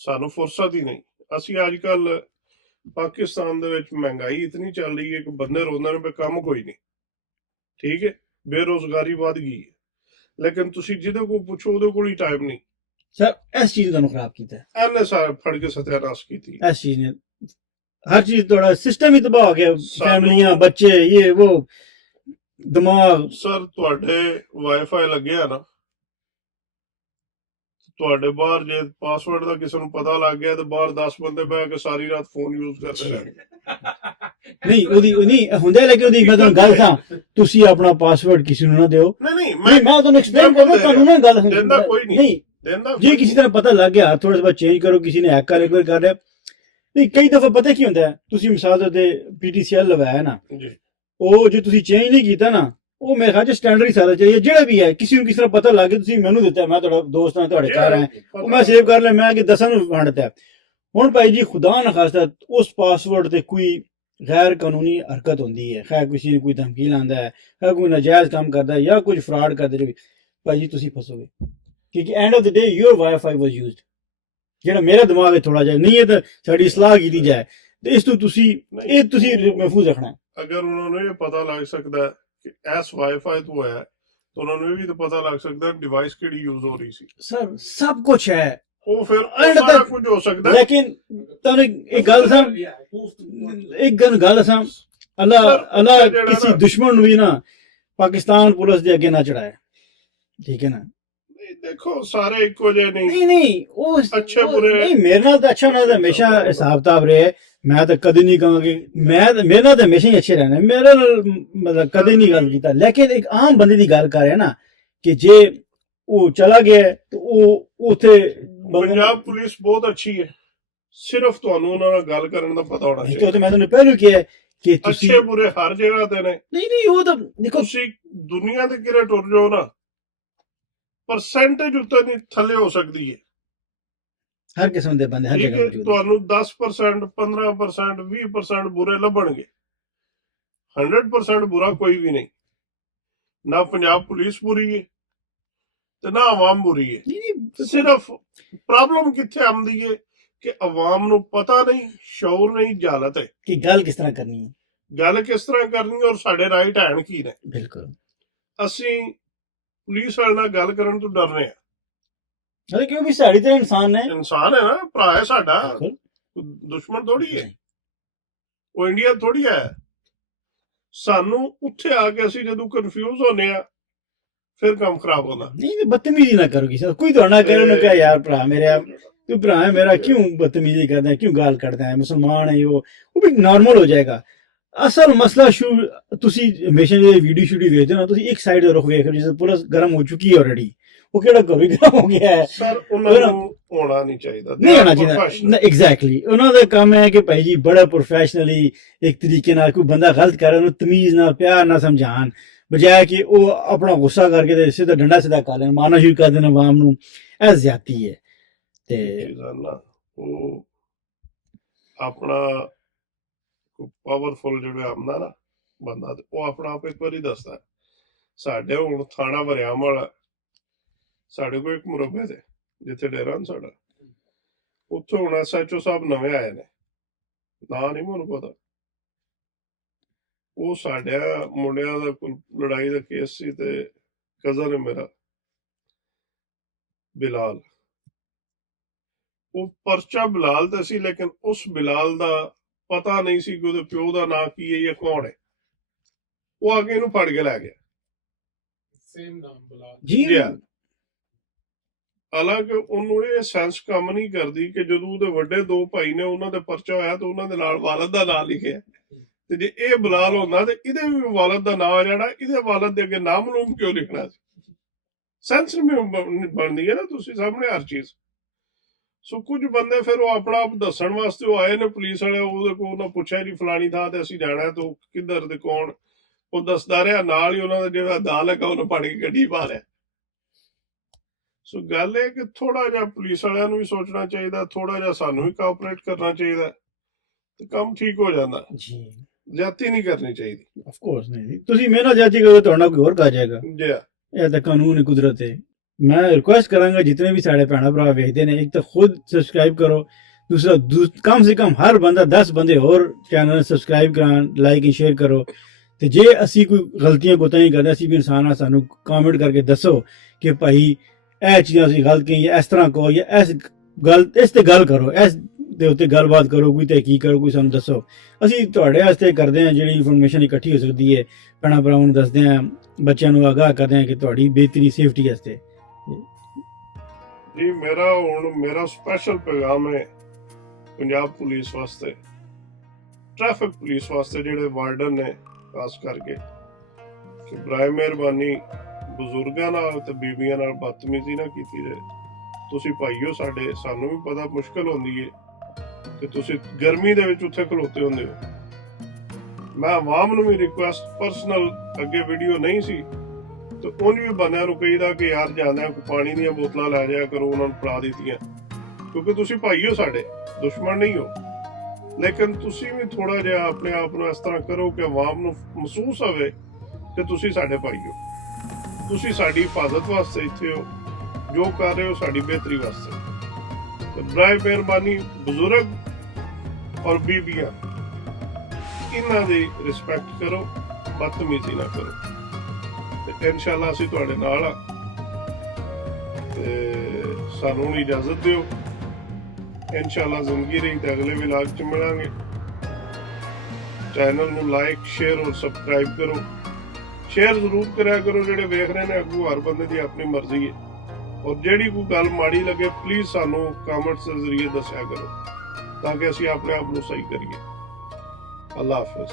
ਸਾਨੂੰ ਫੁਰਸਤ ਹੀ ਨਹੀਂ। ਅਸੀਂ ਅੱਜ ਕੱਲ ਪਾਕਿਸਤਾਨ ਦੇ ਵਿੱਚ ਮਹਿੰਗਾਈ ਇਤਨੀ ਚੱਲ ਰਹੀ ਹੈ ਕਿ ਬੰਦੇ ਰੋਂਦੇ ਨੇ ਵੀ ਕੰਮ ਕੋਈ ਨਹੀਂ, ਠੀਕ ਹੈ, ਬੇਰੋਜ਼ਗਾਰੀ ਵੱਧ ਗਈ ਹੈ, ਲੇਕਿਨ ਤੁਸੀਂ ਜਿਹਦੇ ਕੋਲ ਪੁੱਛੋ ਉਹਦੇ ਕੋਲ ਹੀ ਟਾਈਮ ਨਹੀਂ। ਸਰ ਇਸ ਚੀਜ਼ ਨੂੰ ਤੁਹਾਨੂੰ ਖਰਾਬ ਕੀਤਾ, ਐਨੇ ਸਾਰੇ ਫੜ ਕੇ ਸਤਿਆਨਾਸ਼ ਕੀਤੀ ਇਸ ਚੀਜ਼ ਨੇ ਹਰ ਚੀਜ਼ ਤੁਹਾਡਾ ਸਿਸਟਮ ਹੀ ਤਬਾਹ ਹੋ ਗਿਆ, ਫੈਮਲੀਆਂ ਬੱਚੇ ਇਹ ਉਹ ਦਿਮਾਗ। ਸਰ ਤੁਹਾਡੇ ਵਾਈਫਾਈ ਲੱਗਿਆ ਨਾ, ਤੁਹਾਡੇ ਬਾਹਰ ਜੇ ਪਾਸਵਰਡ ਦਾ ਕਿਸੇ ਨੂੰ ਪਤਾ ਲੱਗ ਗਿਆ ਤੇ ਬਾਹਰ 10 ਬੰਦੇ ਬਹਿ ਕੇ ਸਾਰੀ ਰਾਤ ਫੋਨ ਯੂਜ਼ ਕਰਦੇ ਰਹਿਣਗੇ। ਨਹੀਂ ਉਹਦੀ ਨਹੀਂ ਹੁੰਦਾ, ਲੇਕਿਨ ਉਹਦੀ ਮੈਂ ਤੁਹਾਨੂੰ ਗੱਲ ਸਾਂ, ਤੁਸੀਂ ਆਪਣਾ ਪਾਸਵਰਡ ਕਿਸੇ ਨੂੰ ਨਾ ਦਿਓ। ਨਹੀਂ ਮੈਂ ਤੁਹਾਨੂੰ ਐਕਸਪਲੇਨ ਕਰਦਾ, ਤੁਹਾਨੂੰ ਨਾ ਗੱਲ ਦਿੰਦਾ ਕੋਈ ਨਹੀਂ, ਜੇ ਕਿਸੇ ਤਰ੍ਹਾਂ ਪਤਾ ਲੱਗ ਗਿਆ ਥੋੜਾ ਜਿਹਾ ਚੇਂਜ ਕਰੋ, ਕਿਸੇ ਨੇ ਹੈਕ ਕਰ ਰਿਹਾ। ਨਹੀਂ ਕਈ ਦਫਾ ਪਤਾ ਕੀ ਹੁੰਦਾ, ਤੁਸੀਂ ਮਿਸਾਲ ਦੇ PTCL ਲਵਾਇਆ ਨਾ ਜੀ, ਉਹ ਜੇ ਤੁਸੀਂ ਚੇਂਜ ਨਹੀਂ ਕੀਤਾ ਨਾ, ਉਹ ਮੇਰੇ ਖਿਆਲ ਚ ਸਟੈਂਡਰਡ ਹੀ ਸਾਰਾ ਚਾਹੀਏ, ਜਿਹੜਾ ਵੀ ਹੈ ਕਿਸੇ ਨੂੰ ਕਿਸ ਤਰ੍ਹਾਂ ਪਤਾ ਲੱਗ ਗਿਆ, ਤੁਸੀਂ ਮੈਨੂੰ ਦਿੱਤਾ, ਮੈਂ ਤੁਹਾਡਾ ਦੋਸਤ ਹਾਂ, ਤੁਹਾਡੇ ਘਰ ਆਇਆ, ਉਹ ਮੈਂ ਸੇਵ ਕਰ ਲਿਆ, ਮੈਂ ਕਿ 10 ਨੂੰ ਵੰਡਤਾ। ਹੁਣ ਭਾਈ ਜੀ ਖੁਦਾ ਨਾ ਖਾਸਤਾ ਉਸ ਪਾਸਵਰਡ ਤੇ ਕੋਈ ਗੈਰ ਕਾਨੂੰਨੀ ਹਰਕਤ ਹੁੰਦੀ ਹੈ, ਖੈਰ ਕਿਸੇ ਨੂੰ ਕੋਈ ਧਮਕੀ ਲਾਉਂਦਾ ਹੈ, ਖੈਰ ਕੋਈ ਨਾਜਾਇਜ਼ ਕੰਮ ਕਰਦਾ ਹੈ ਜਾਂ ਕੁਝ ਫਰਾਡ ਕਰਦੇ ਨੇ, ਭਾਈ ਜੀ ਤੁਸੀਂ ਫਸੋਗੇ, ਕਿਉਂਕਿ end of the day your wifi was used. ਜਿਹੜਾ ਮੇਰਾ ਦਿਮਾਗ ਹੈ ਥੋੜਾ ਜਿਹਾ ਨਹੀਂ ਹੈ ਤਾਂ ਸਾਡੀ ਸਲਾਹ ਕੀਤੀ ਜਾਏ, ਤੇ ਇਸ ਤੋਂ ਤੁਸੀਂ ਇਹ ਤੁਸੀਂ ਮਹਿਫੂਜ਼ ਰੱਖਣਾ। ਅਗਰ ਉਹਨਾਂ ਨੂੰ ਇਹ ਪਤਾ ਲੱਗ ਸਕਦਾ ਕਿ ਇਸ ਵਾਈਫਾਈ ਤੋਂ ਹੈ, ਤਾਂ ਉਹਨਾਂ ਨੂੰ ਇਹ ਵੀ ਤਾਂ ਪਤਾ ਲੱਗ ਸਕਦਾ ਡਿਵਾਈਸ ਕਿਹੜੀ ਯੂਜ਼ ਹੋ ਰਹੀ ਸੀ। ਸਰ ਸਭ ਕੁਝ ਹੈ, ਉਹ ਫਿਰ ਸਾਰਾ ਕੁਝ ਹੋ ਸਕਦਾ, ਲੇਕਿਨ ਤੁਹਾਨੂੰ ਇੱਕ ਗੱਲ ਦੱਸਾਂ, ਅੱਲਾ ਕਿਸੇ ਦੁਸ਼ਮਣ ਨੂੰ ਵੀ ਨਾ ਪਾਕਿਸਤਾਨ ਪੁਲਿਸ ਦੇ ਅੱਗੇ ਨਾ ਚੜਾਏ, ਠੀਕ ਹੈ ਨਾ। ਦੇਖੋ ਸਾਰੇ ਇੱਕੋ ਜਿਹੇ ਨਹੀਂ ਉਹ ਅੱਛੇ ਬੁਰੇ ਨਹੀਂ, ਮੇਰੇ ਨਾਲ ਤਾਂ ਅੱਛਾ, ਨਾਲ ਤਾਂ ਹਮੇਸ਼ਾ ਹਿਸਾਬ ਕਿਤਾਬ ਰਹੇ, ਮੈਂ ਤਾਂ ਕਦੇ ਨਹੀਂ ਕਹਾਂਗੀ ਮੇਰੇ ਨਾਲ ਤਾਂ ਹਮੇਸ਼ਾ ਹੀ ਅੱਛੇ ਰਹਿਣਾ, ਮੇਰੇ ਨਾਲ ਮਤਲਬ ਕਦੇ ਨਹੀਂ ਗੱਲ ਕੀਤਾ, ਲੇਕਿਨ ਇੱਕ ਆਮ ਬੰਦੇ ਦੀ ਗੱਲ ਕਰ ਰਿਹਾ ਨਾ ਕਿ ਜੇ ਉਹ ਚਲਾ ਗਿਆ ਤੇ ਉਹ ਉਥੇ ਪੰਜਾਬ ਪੁਲਿਸ ਬਹੁਤ ਅੱਛੀ ਹੈ, ਸਿਰਫ ਤੁਹਾਨੂੰ ਉਹਨਾਂ ਨਾਲ ਗੱਲ ਕਰਨ ਦਾ ਪਤਾ ਹੋਣਾ ਚਾਹੀਦਾ। ਤੇ ਮੈਂ ਤੁਹਾਨੂੰ ਪਹਿਲਾਂ ਕਿਹਾ ਕਿ ਤੁਸੀਂ ਅੱਛੇ ਬੁਰੇ ਹਰ ਜਗ੍ਹਾ ਤੇ ਨੇ। ਨਹੀਂ ਉਹ ਤਾਂ ਦੇਖੋ, ਤੁਸੀਂ ਦੁਨੀਆ ਦੇ ਕਿਰੇ ਟੁਰ ਜਾਓ ਨਾ, ਪਰਸੈਂਟੇਜ ਉੱਤੇ ਨਹੀਂ ਥੱਲੇ ਹੋ ਸਕਦੀ ਹੈ, ਹਰ ਕਿਸਮ ਦੇ ਬੰਦੇ ਹਰ ਜਗ੍ਹਾ ਮੌਜੂਦ ਤੁਹਾਨੂੰ 10%, 15%, 20% ਬੁਰੇ ਲੱਭਣਗੇ, 100% ਬੁਰਾ ਕੋਈ ਵੀ ਨਹੀਂ। ਨਾ ਪੰਜਾਬ ਪੁਲਿਸ ਬੁਰੀ ਹੈ ਤੇ ਨਾ ਆਵਾਮ ਬੁਰੀ ਹੈ, ਸਿਰਫ ਪ੍ਰੋਬਲਮ ਕਿੱਥੇ ਆਉਂਦੀ ਹੈ ਕਿ ਆਵਾਮ ਨੂੰ ਪਤਾ ਨਹੀਂ, ਸ਼ੌਰ ਨਹੀਂ, ਜਾਲਤ ਹੈ ਕਿ ਗੱਲ ਕਿਸ ਤਰ੍ਹਾਂ ਕਰਨੀ ਹੈ, ਗੱਲ ਕਿਸ ਤਰ੍ਹਾਂ ਕਰਨੀ ਔਰ ਸਾਡੇ ਰਾਈਟ ਹੈਂਡ ਕੀ ਨੇ। ਬਿਲਕੁਲ ਅਸੀਂ ਪੁਲਿਸ ਵਾਲੇ ਨਾਲ ਗੱਲ ਕਰਨ ਤੋਂ ਡਰਨੇ ਆ, ਅਰੇ ਕਿਉਂ ਵੀ ਸਾਡੀ ਤਰ੍ਹਾਂ ਇਨਸਾਨ ਹੈ ਨਾ, ਭਰਾ ਹੈ ਸਾਡਾ, ਦੁਸ਼ਮਣ ਥੋੜੀ ਹੈ, ਉਹ ਇੰਡੀਆ ਥੋੜੀ ਹੈ। ਸਾਨੂੰ ਉੱਥੇ ਆ ਕੇ ਅਸੀਂ ਜਦੋਂ ਕਨਫਿਊਜ਼ ਹੋਨੇ ਆ, ਫਿਰ ਕੰਮ ਖਰਾਬ ਹੁੰਦਾ। ਨਹੀਂ ਬਦਤਮੀਜ਼ੀ ਨਾ ਕਰੋ ਕਿਸੇ ਕੋਈ ਤੁਹਾਡਾ ਕਰੇ ਉਹਨੂੰ ਕਿਹਾ ਯਾਰ ਭਰਾ ਮੇਰਾ, ਤੂੰ ਭਰਾ ਹੈ ਮੇਰਾ, ਕਿਉਂ ਬਦਤਮੀਜ਼ੀ ਕਰਦਾ ਹੈ, ਕਿਉਂ ਗਾਲ ਕੱਢਦਾ ਹੈ, ਮੁਸਲਮਾਨ ਹੈ ਉਹ ਵੀ ਨਾਰਮਲ ਹੋ ਜਾਏਗਾ। ਅਸਲ ਮਸਲਾ ਤੁਸੀਂ ਹਮੇਸ਼ਾ ਜੇ ਵੀਡੀਓ ਸ਼ੂਡੀ ਵੇਖਦੇ ਨਾ, ਤੁਸੀਂ ਇੱਕ ਸਾਈਡ ਦਾ ਰੁਖ ਵੇਖ ਰਹੇ, ਜਿਵੇਂ ਪੁਲਿਸ ਗਰਮ ਹੋ ਚੁੱਕੀ ਹੈ ਆਲਰੇਡੀ, ਉਹ ਕਿਹੜਾ ਘਰ ਗਰਮ ਹੋ ਗਿਆ ਹੈ। ਸਰ ਉਹਨਾਂ ਨੂੰ ਹੋਣਾ ਨਹੀਂ ਚਾਹੀਦਾ, ਨਹੀਂ ਹੋਣਾ ਚਾਹੀਦਾ, ਐਗਜ਼ੈਕਟਲੀ ਉਹਨਾਂ ਦਾ ਕੰਮ ਹੈ ਕਿ ਭਾਈ ਜੀ ਬੜਾ ਪ੍ਰੋਫੈਸ਼ਨਲੀ ਇੱਕ ਤਰੀਕੇ ਨਾਲ ਕੋਈ ਬੰਦਾ ਗਲਤ ਕਰ ਉਹਨੂੰ ਤਮੀਜ਼ ਨਾਲ ਪਿਆਰ ਨਾਲ ਸਮਝਾਉਣ, ਬਜਾਏ ਕਿ ਉਹ ਆਪਣਾ ਗੁੱਸਾ ਕਰਕੇ ਤੇ ਸਿੱਧਾ ਡੰਡਾ ਸਿੱਧਾ ਕਰ ਲੈਣ, ਮਾਰਨਾ ਸ਼ੁਰੂ ਕਰ ਦੇਣ ਆਵਾਮ ਨੂੰ, ਇਹ ਜ਼ਿਆਦਤੀ ਹੈ। ਤੇ ਉਹ ਆਪਣਾ ਪਾਵਰਫੁਲ ਜਿਹੜਾ ਆਉਂਦਾ ਨਾ ਬੰਦਾ, ਉਹ ਆਪਣਾ ਆਪ ਇੱਕ ਵਾਰੀ ਦੱਸਦਾ। ਸਾਡੇ ਹੁਣ ਥਾਣਾ ਵਰਿਆਮ ਵਾਲਾ, ਸਾਡੇ ਕੋਲ ਇੱਕ ਮੁਰੱਬੇ ਤੇ ਜਿੱਥੇ ਡੇਰਾ ਸਾਡਾ, ਉੱਥੋਂ ਹੁਣ SHO ਸਾਹਿਬ ਨਵੇਂ ਆਏ ਨੇ, ਨਾਂ ਨਹੀਂ ਮੈਨੂੰ ਪਤਾ। ਉਹ ਸਾਡਿਆਂ ਮੁੰਡਿਆਂ ਦਾ ਕੋਈ ਲੜਾਈ ਦਾ ਕੇਸ ਸੀ ਤੇ ਕਜ਼ਨ ਹੈ ਮੇਰਾ ਬਿਲਾਲ। ਉਹ ਪਰਚਾ ਬਿਲਾਲ ਤੇ ਸੀ, ਲੇਕਿਨ ਉਸ ਬਿਲਾਲ ਦਾ ਪਤਾ ਨਹੀਂ ਸੀ ਕਿ ਉਹਦੇ ਪਿਓ ਦਾ ਨਾਂ ਕੀ ਹੈ ਜਾਂ ਕੌਣ ਹੈ। ਉਹ ਆ ਕੇ ਇਹਨੂੰ ਫੜ ਕੇ ਲੈ ਗਿਆ। ਸੇਮ ਨਾਮ ਬੁਲਾ ਜੀ ਹਾਲਾਂਕਿ ਉਹਨੂੰ ਇਹ ਸੈਂਸ ਕੰਮ ਨਹੀਂ ਕਰਦੀ ਕਿ ਜਦੋਂ ਉਹਦੇ ਵੱਡੇ ਦੋ ਭਾਈ ਨੇ ਉਹਨਾਂ ਦੇ ਪਰਚਾ ਹੋਇਆ ਤੇ ਉਹਨਾਂ ਦੇ ਨਾਲ ਵਾਲਦ ਦਾ ਨਾਂ ਲਿਖਿਆ, ਤੇ ਜੇ ਇਹ ਬਲਾਲ ਹੁੰਦਾ ਤੇ ਇਹਦੇ ਵੀ ਵਾਲਦ ਦਾ ਨਾਂ ਜਿਹੜਾ ਇਹਦੇ ਵਾਲਦ ਦੇ ਅੱਗੇ ਨਾਮ ਲੂਮ ਕਿਉਂ ਲਿਖਣਾ ਸੀ? ਸੈਂਸ ਨਹੀਂ ਬਣਦੀ ਹੈ ਨਾ ਤੁਸੀਂ ਸਾਹਮਣੇ ਹਰ ਚੀਜ਼। ਸੋ ਕੁਝ ਬੰਦੇ ਫਿਰ ਉਹ ਆਪਣਾ ਆਪ ਦੱਸਣ ਵਾਸਤੇ ਉਹ ਆਏ ਨੇ, ਪੁਲਿਸ ਵਾਲੇ ਉਹਦੇ ਕੋਲ ਉਹਨਾਂ ਪੁੱਛਿਆ ਜੀ ਫਲਾਣੀ ਥਾਂ ਤੇ ਅਸੀਂ ਜਾਣਾ, ਤੇ ਉਹ ਕਿੱਧਰ ਤੇ ਕੌਣ, ਉਹ ਦੱਸਦਾ ਰਿਹਾ। ਨਾਲ ਹੀ ਉਹਨਾਂ ਦਾ ਜਿਹੜਾ ਦਾਲ ਹੈਗਾ ਉਹਨੂੰ ਫੜ ਕੇ ਗੱਡੀ ਪਾ ਲਿਆ। ਸੋ ਗੱਲ ਇਹ ਕਿ ਥੋੜਾ ਜਿਹਾ ਪੁਲਿਸ ਵਾਲਿਆਂ ਨੂੰ ਵੀ ਸੋਚਣਾ ਚਾਹੀਦਾ, ਥੋੜਾ ਜਿਹਾ ਸਾਨੂੰ ਵੀ ਕੋਆਪਰੇਟ ਕਰਨਾ ਚਾਹੀਦਾ ਤੇ ਕੰਮ ਠੀਕ ਹੋ ਜਾਂਦਾ। ਜੀ ਜ਼ਿਆਦਤੀ ਨਹੀਂ ਕਰਨੀ ਚਾਹੀਦੀ। ਆਫ ਕੋਰਸ ਨਹੀਂ, ਤੁਸੀਂ ਮੇਰੇ ਨਾਲ ਜਾਤੀ ਕਰੋ ਤੁਹਾਡਾ ਕੋਈ ਹੋਰ ਕਰ ਜਾਏਗਾ। ਜੀ ਇਹ ਤਾਂ ਕਾਨੂੰਨ ਹੈ, ਕੁਦਰਤ ਹੈ। ਮੈਂ ਰਿਕੁਐਸਟ ਕਰਾਂਗਾ ਜਿतने भी साढ़े भैन भरा वेखते हैं, एक तो खुद सब्सक्राइब करो, दूसरा कम से कम हर बंदा 10 बंदे और चैनल सब्सक्राइब करान, लाइक एंड शेयर करो। ਤੇ ਜੇ ਅਸੀਂ ਕੋਈ ਗਲਤੀਆਂ ਕੋਤਾਹੀਆਂ ਕਰਦੇ, ਅਸੀਂ ਵੀ ਇਨਸਾਨ ਆ, ਸਾਨੂੰ ਕਮੈਂਟ ਕਰਕੇ ਦੱਸੋ ਕਿ ਭਾਈ ਇਹ ਚੀਜ਼ਾਂ ਅਸੀਂ ਗਲਤ ਕਹੀਆਂ, ਇਸ ਤਰ੍ਹਾਂ ਕਹੋ ਜਾਂ ਇਸ ਤੇ ਗੱਲ ਕਰੋ, ਇਸ ਦੇ ਉੱਤੇ ਗੱਲਬਾਤ ਕਰੋ, ਕੋਈ ਤਹਿਕੀਕ ਕਰੋ, ਕੋਈ ਸਾਨੂੰ ਦੱਸੋ। ਅਸੀਂ ਤੁਹਾਡੇ ਵਾਸਤੇ ਕਰਦੇ ਹਾਂ ਜਿਹੜੀ ਇਨਫੋਰਮੇਸ਼ਨ ਇਕੱਠੀ ਹੋ ਸਕਦੀ ਹੈ, ਭੈਣਾਂ ਭਰਾਵਾਂ ਨੂੰ ਦੱਸਦੇ ਹਾਂ, ਬੱਚਿਆਂ ਨੂੰ ਆਗਾਹ ਕਰਦੇ ਹਾਂ ਕਿ ਤੁਹਾਡੀ ਬਿਹਤਰੀ ਸੇਫਟੀ ਵਾਸਤੇ। ਜੀ ਮੇਰਾ ਸਪੈਸ਼ਲ ਪੈਗਾਮ ਹੈ ਪੰਜਾਬ ਪੁਲਿਸ ਵਾਸਤੇ, ਟ੍ਰੈਫਿਕ ਪੁਲਿਸ ਵਾਸਤੇ, ਜਿਹੜੇ ਵਾਰਡਨ ਨੇ ਖਾਸ ਕਰਕੇ, ਕਿ ਬਰਾਏ ਮਿਹਰਬਾਨੀ ਬਜ਼ੁਰਗਾਂ ਨਾਲ ਤੇ ਬੀਬੀਆਂ ਨਾਲ ਬਦਤਮੀਜ਼ੀ ਨਾ ਕੀਤੀ ਜਾਏ। ਤੁਸੀਂ ਭਾਈਓ ਸਾਡੇ, ਸਾਨੂੰ ਵੀ ਪਤਾ ਮੁਸ਼ਕਲ ਹੁੰਦੀ ਹੈ ਕਿ ਤੁਸੀਂ ਗਰਮੀ ਦੇ ਵਿੱਚ ਉੱਥੇ ਖਲੋਤੇ ਹੁੰਦੇ ਹੋ। ਮੈਂ ਆਵਾਮ ਨੂੰ ਵੀ ਰਿਕੁਐਸਟ, ਪਰਸਨਲ ਅੱਗੇ ਵੀਡੀਓ ਨਹੀਂ ਸੀ ਤੇ ਉਹਨ ਵੀ ਬੰਦਿਆਂ ਨੂੰ ਕਹੀਦਾ ਕਿ ਯਾਰ ਜਾਂਦਿਆਂ ਕੋਈ ਪਾਣੀ ਦੀਆਂ ਬੋਤਲਾਂ ਲੈ ਜਾਇਆ ਕਰੋ, ਉਹਨਾਂ ਨੂੰ ਫੜਾ ਦਿੱਤੀਆਂ, ਕਿਉਂਕਿ ਤੁਸੀਂ ਭਾਈਓ ਸਾਡੇ, ਦੁਸ਼ਮਣ ਨਹੀਂ ਹੋ। ਲੇਕਿਨ ਤੁਸੀਂ ਵੀ ਥੋੜਾ ਜਿਹਾ ਆਪਣੇ ਆਪ ਨੂੰ ਇਸ ਤਰ੍ਹਾਂ ਕਰੋ ਕਿ ਆਵਾਮ ਨੂੰ ਮਹਿਸੂਸ ਹੋਵੇ ਕਿ ਤੁਸੀਂ ਸਾਡੇ ਭਾਈ ਹੋ, ਤੁਸੀਂ ਸਾਡੀ ਹਿਫਾਜ਼ਤ ਵਾਸਤੇ ਇੱਥੇ ਹੋ, ਜੋ ਕਰ ਰਹੇ ਹੋ ਸਾਡੀ ਬਿਹਤਰੀ ਵਾਸਤੇ। ਤੇ ਬਰਾਏ ਮਿਹਰਬਾਨੀ ਬਜ਼ੁਰਗ ਔਰ ਬੀਬੀਆਂ, ਇਹਨਾਂ ਦੀ ਰਿਸਪੈਕਟ ਕਰੋ, ਬਦਤਮੀਜ਼ੀ ਨਾ ਕਰੋ, ਤੇ ਇਨਸ਼ਾਅੱਲਾ ਅਸੀਂ ਤੁਹਾਡੇ ਨਾਲ ਆ। ਤੇ ਸਾਨੂੰ ਇਜਾਜ਼ਤ ਦਿਓ, ਇਨਸ਼ਾਅੱਲਾ ਜ਼ਿੰਦਗੀ ਰਹੀ ਤੇ ਅਗਲੇ ਵਲੌਗ ਚ ਮਿਲਾਂਗੇ। ਚੈਨਲ ਨੂੰ ਲਾਈਕ, ਸ਼ੇਅਰ ਔਰ ਸਬਸਕ੍ਰਾਈਬ ਕਰੋ। ਸ਼ੇਅਰ ਜ਼ਰੂਰ ਕਰਿਆ ਕਰੋ, ਜਿਹੜੇ ਵੇਖ ਰਹੇ ਨੇ ਅੱਗੋਂ, ਹਰ ਬੰਦੇ ਦੀ ਆਪਣੀ ਮਰਜ਼ੀ ਹੈ। ਔਰ ਜਿਹੜੀ ਕੋਈ ਗੱਲ ਮਾੜੀ ਲੱਗੇ ਪਲੀਜ਼ ਸਾਨੂੰ ਕਮੈਂਟਸ ਦੇ ਜ਼ਰੀਏ ਦੱਸਿਆ ਕਰੋ, ਤਾਂ ਕਿ ਅਸੀਂ ਆਪਣੇ ਆਪ ਨੂੰ ਸਹੀ ਕਰੀਏ। ਅੱਲਾ ਹਾਫਿਜ਼।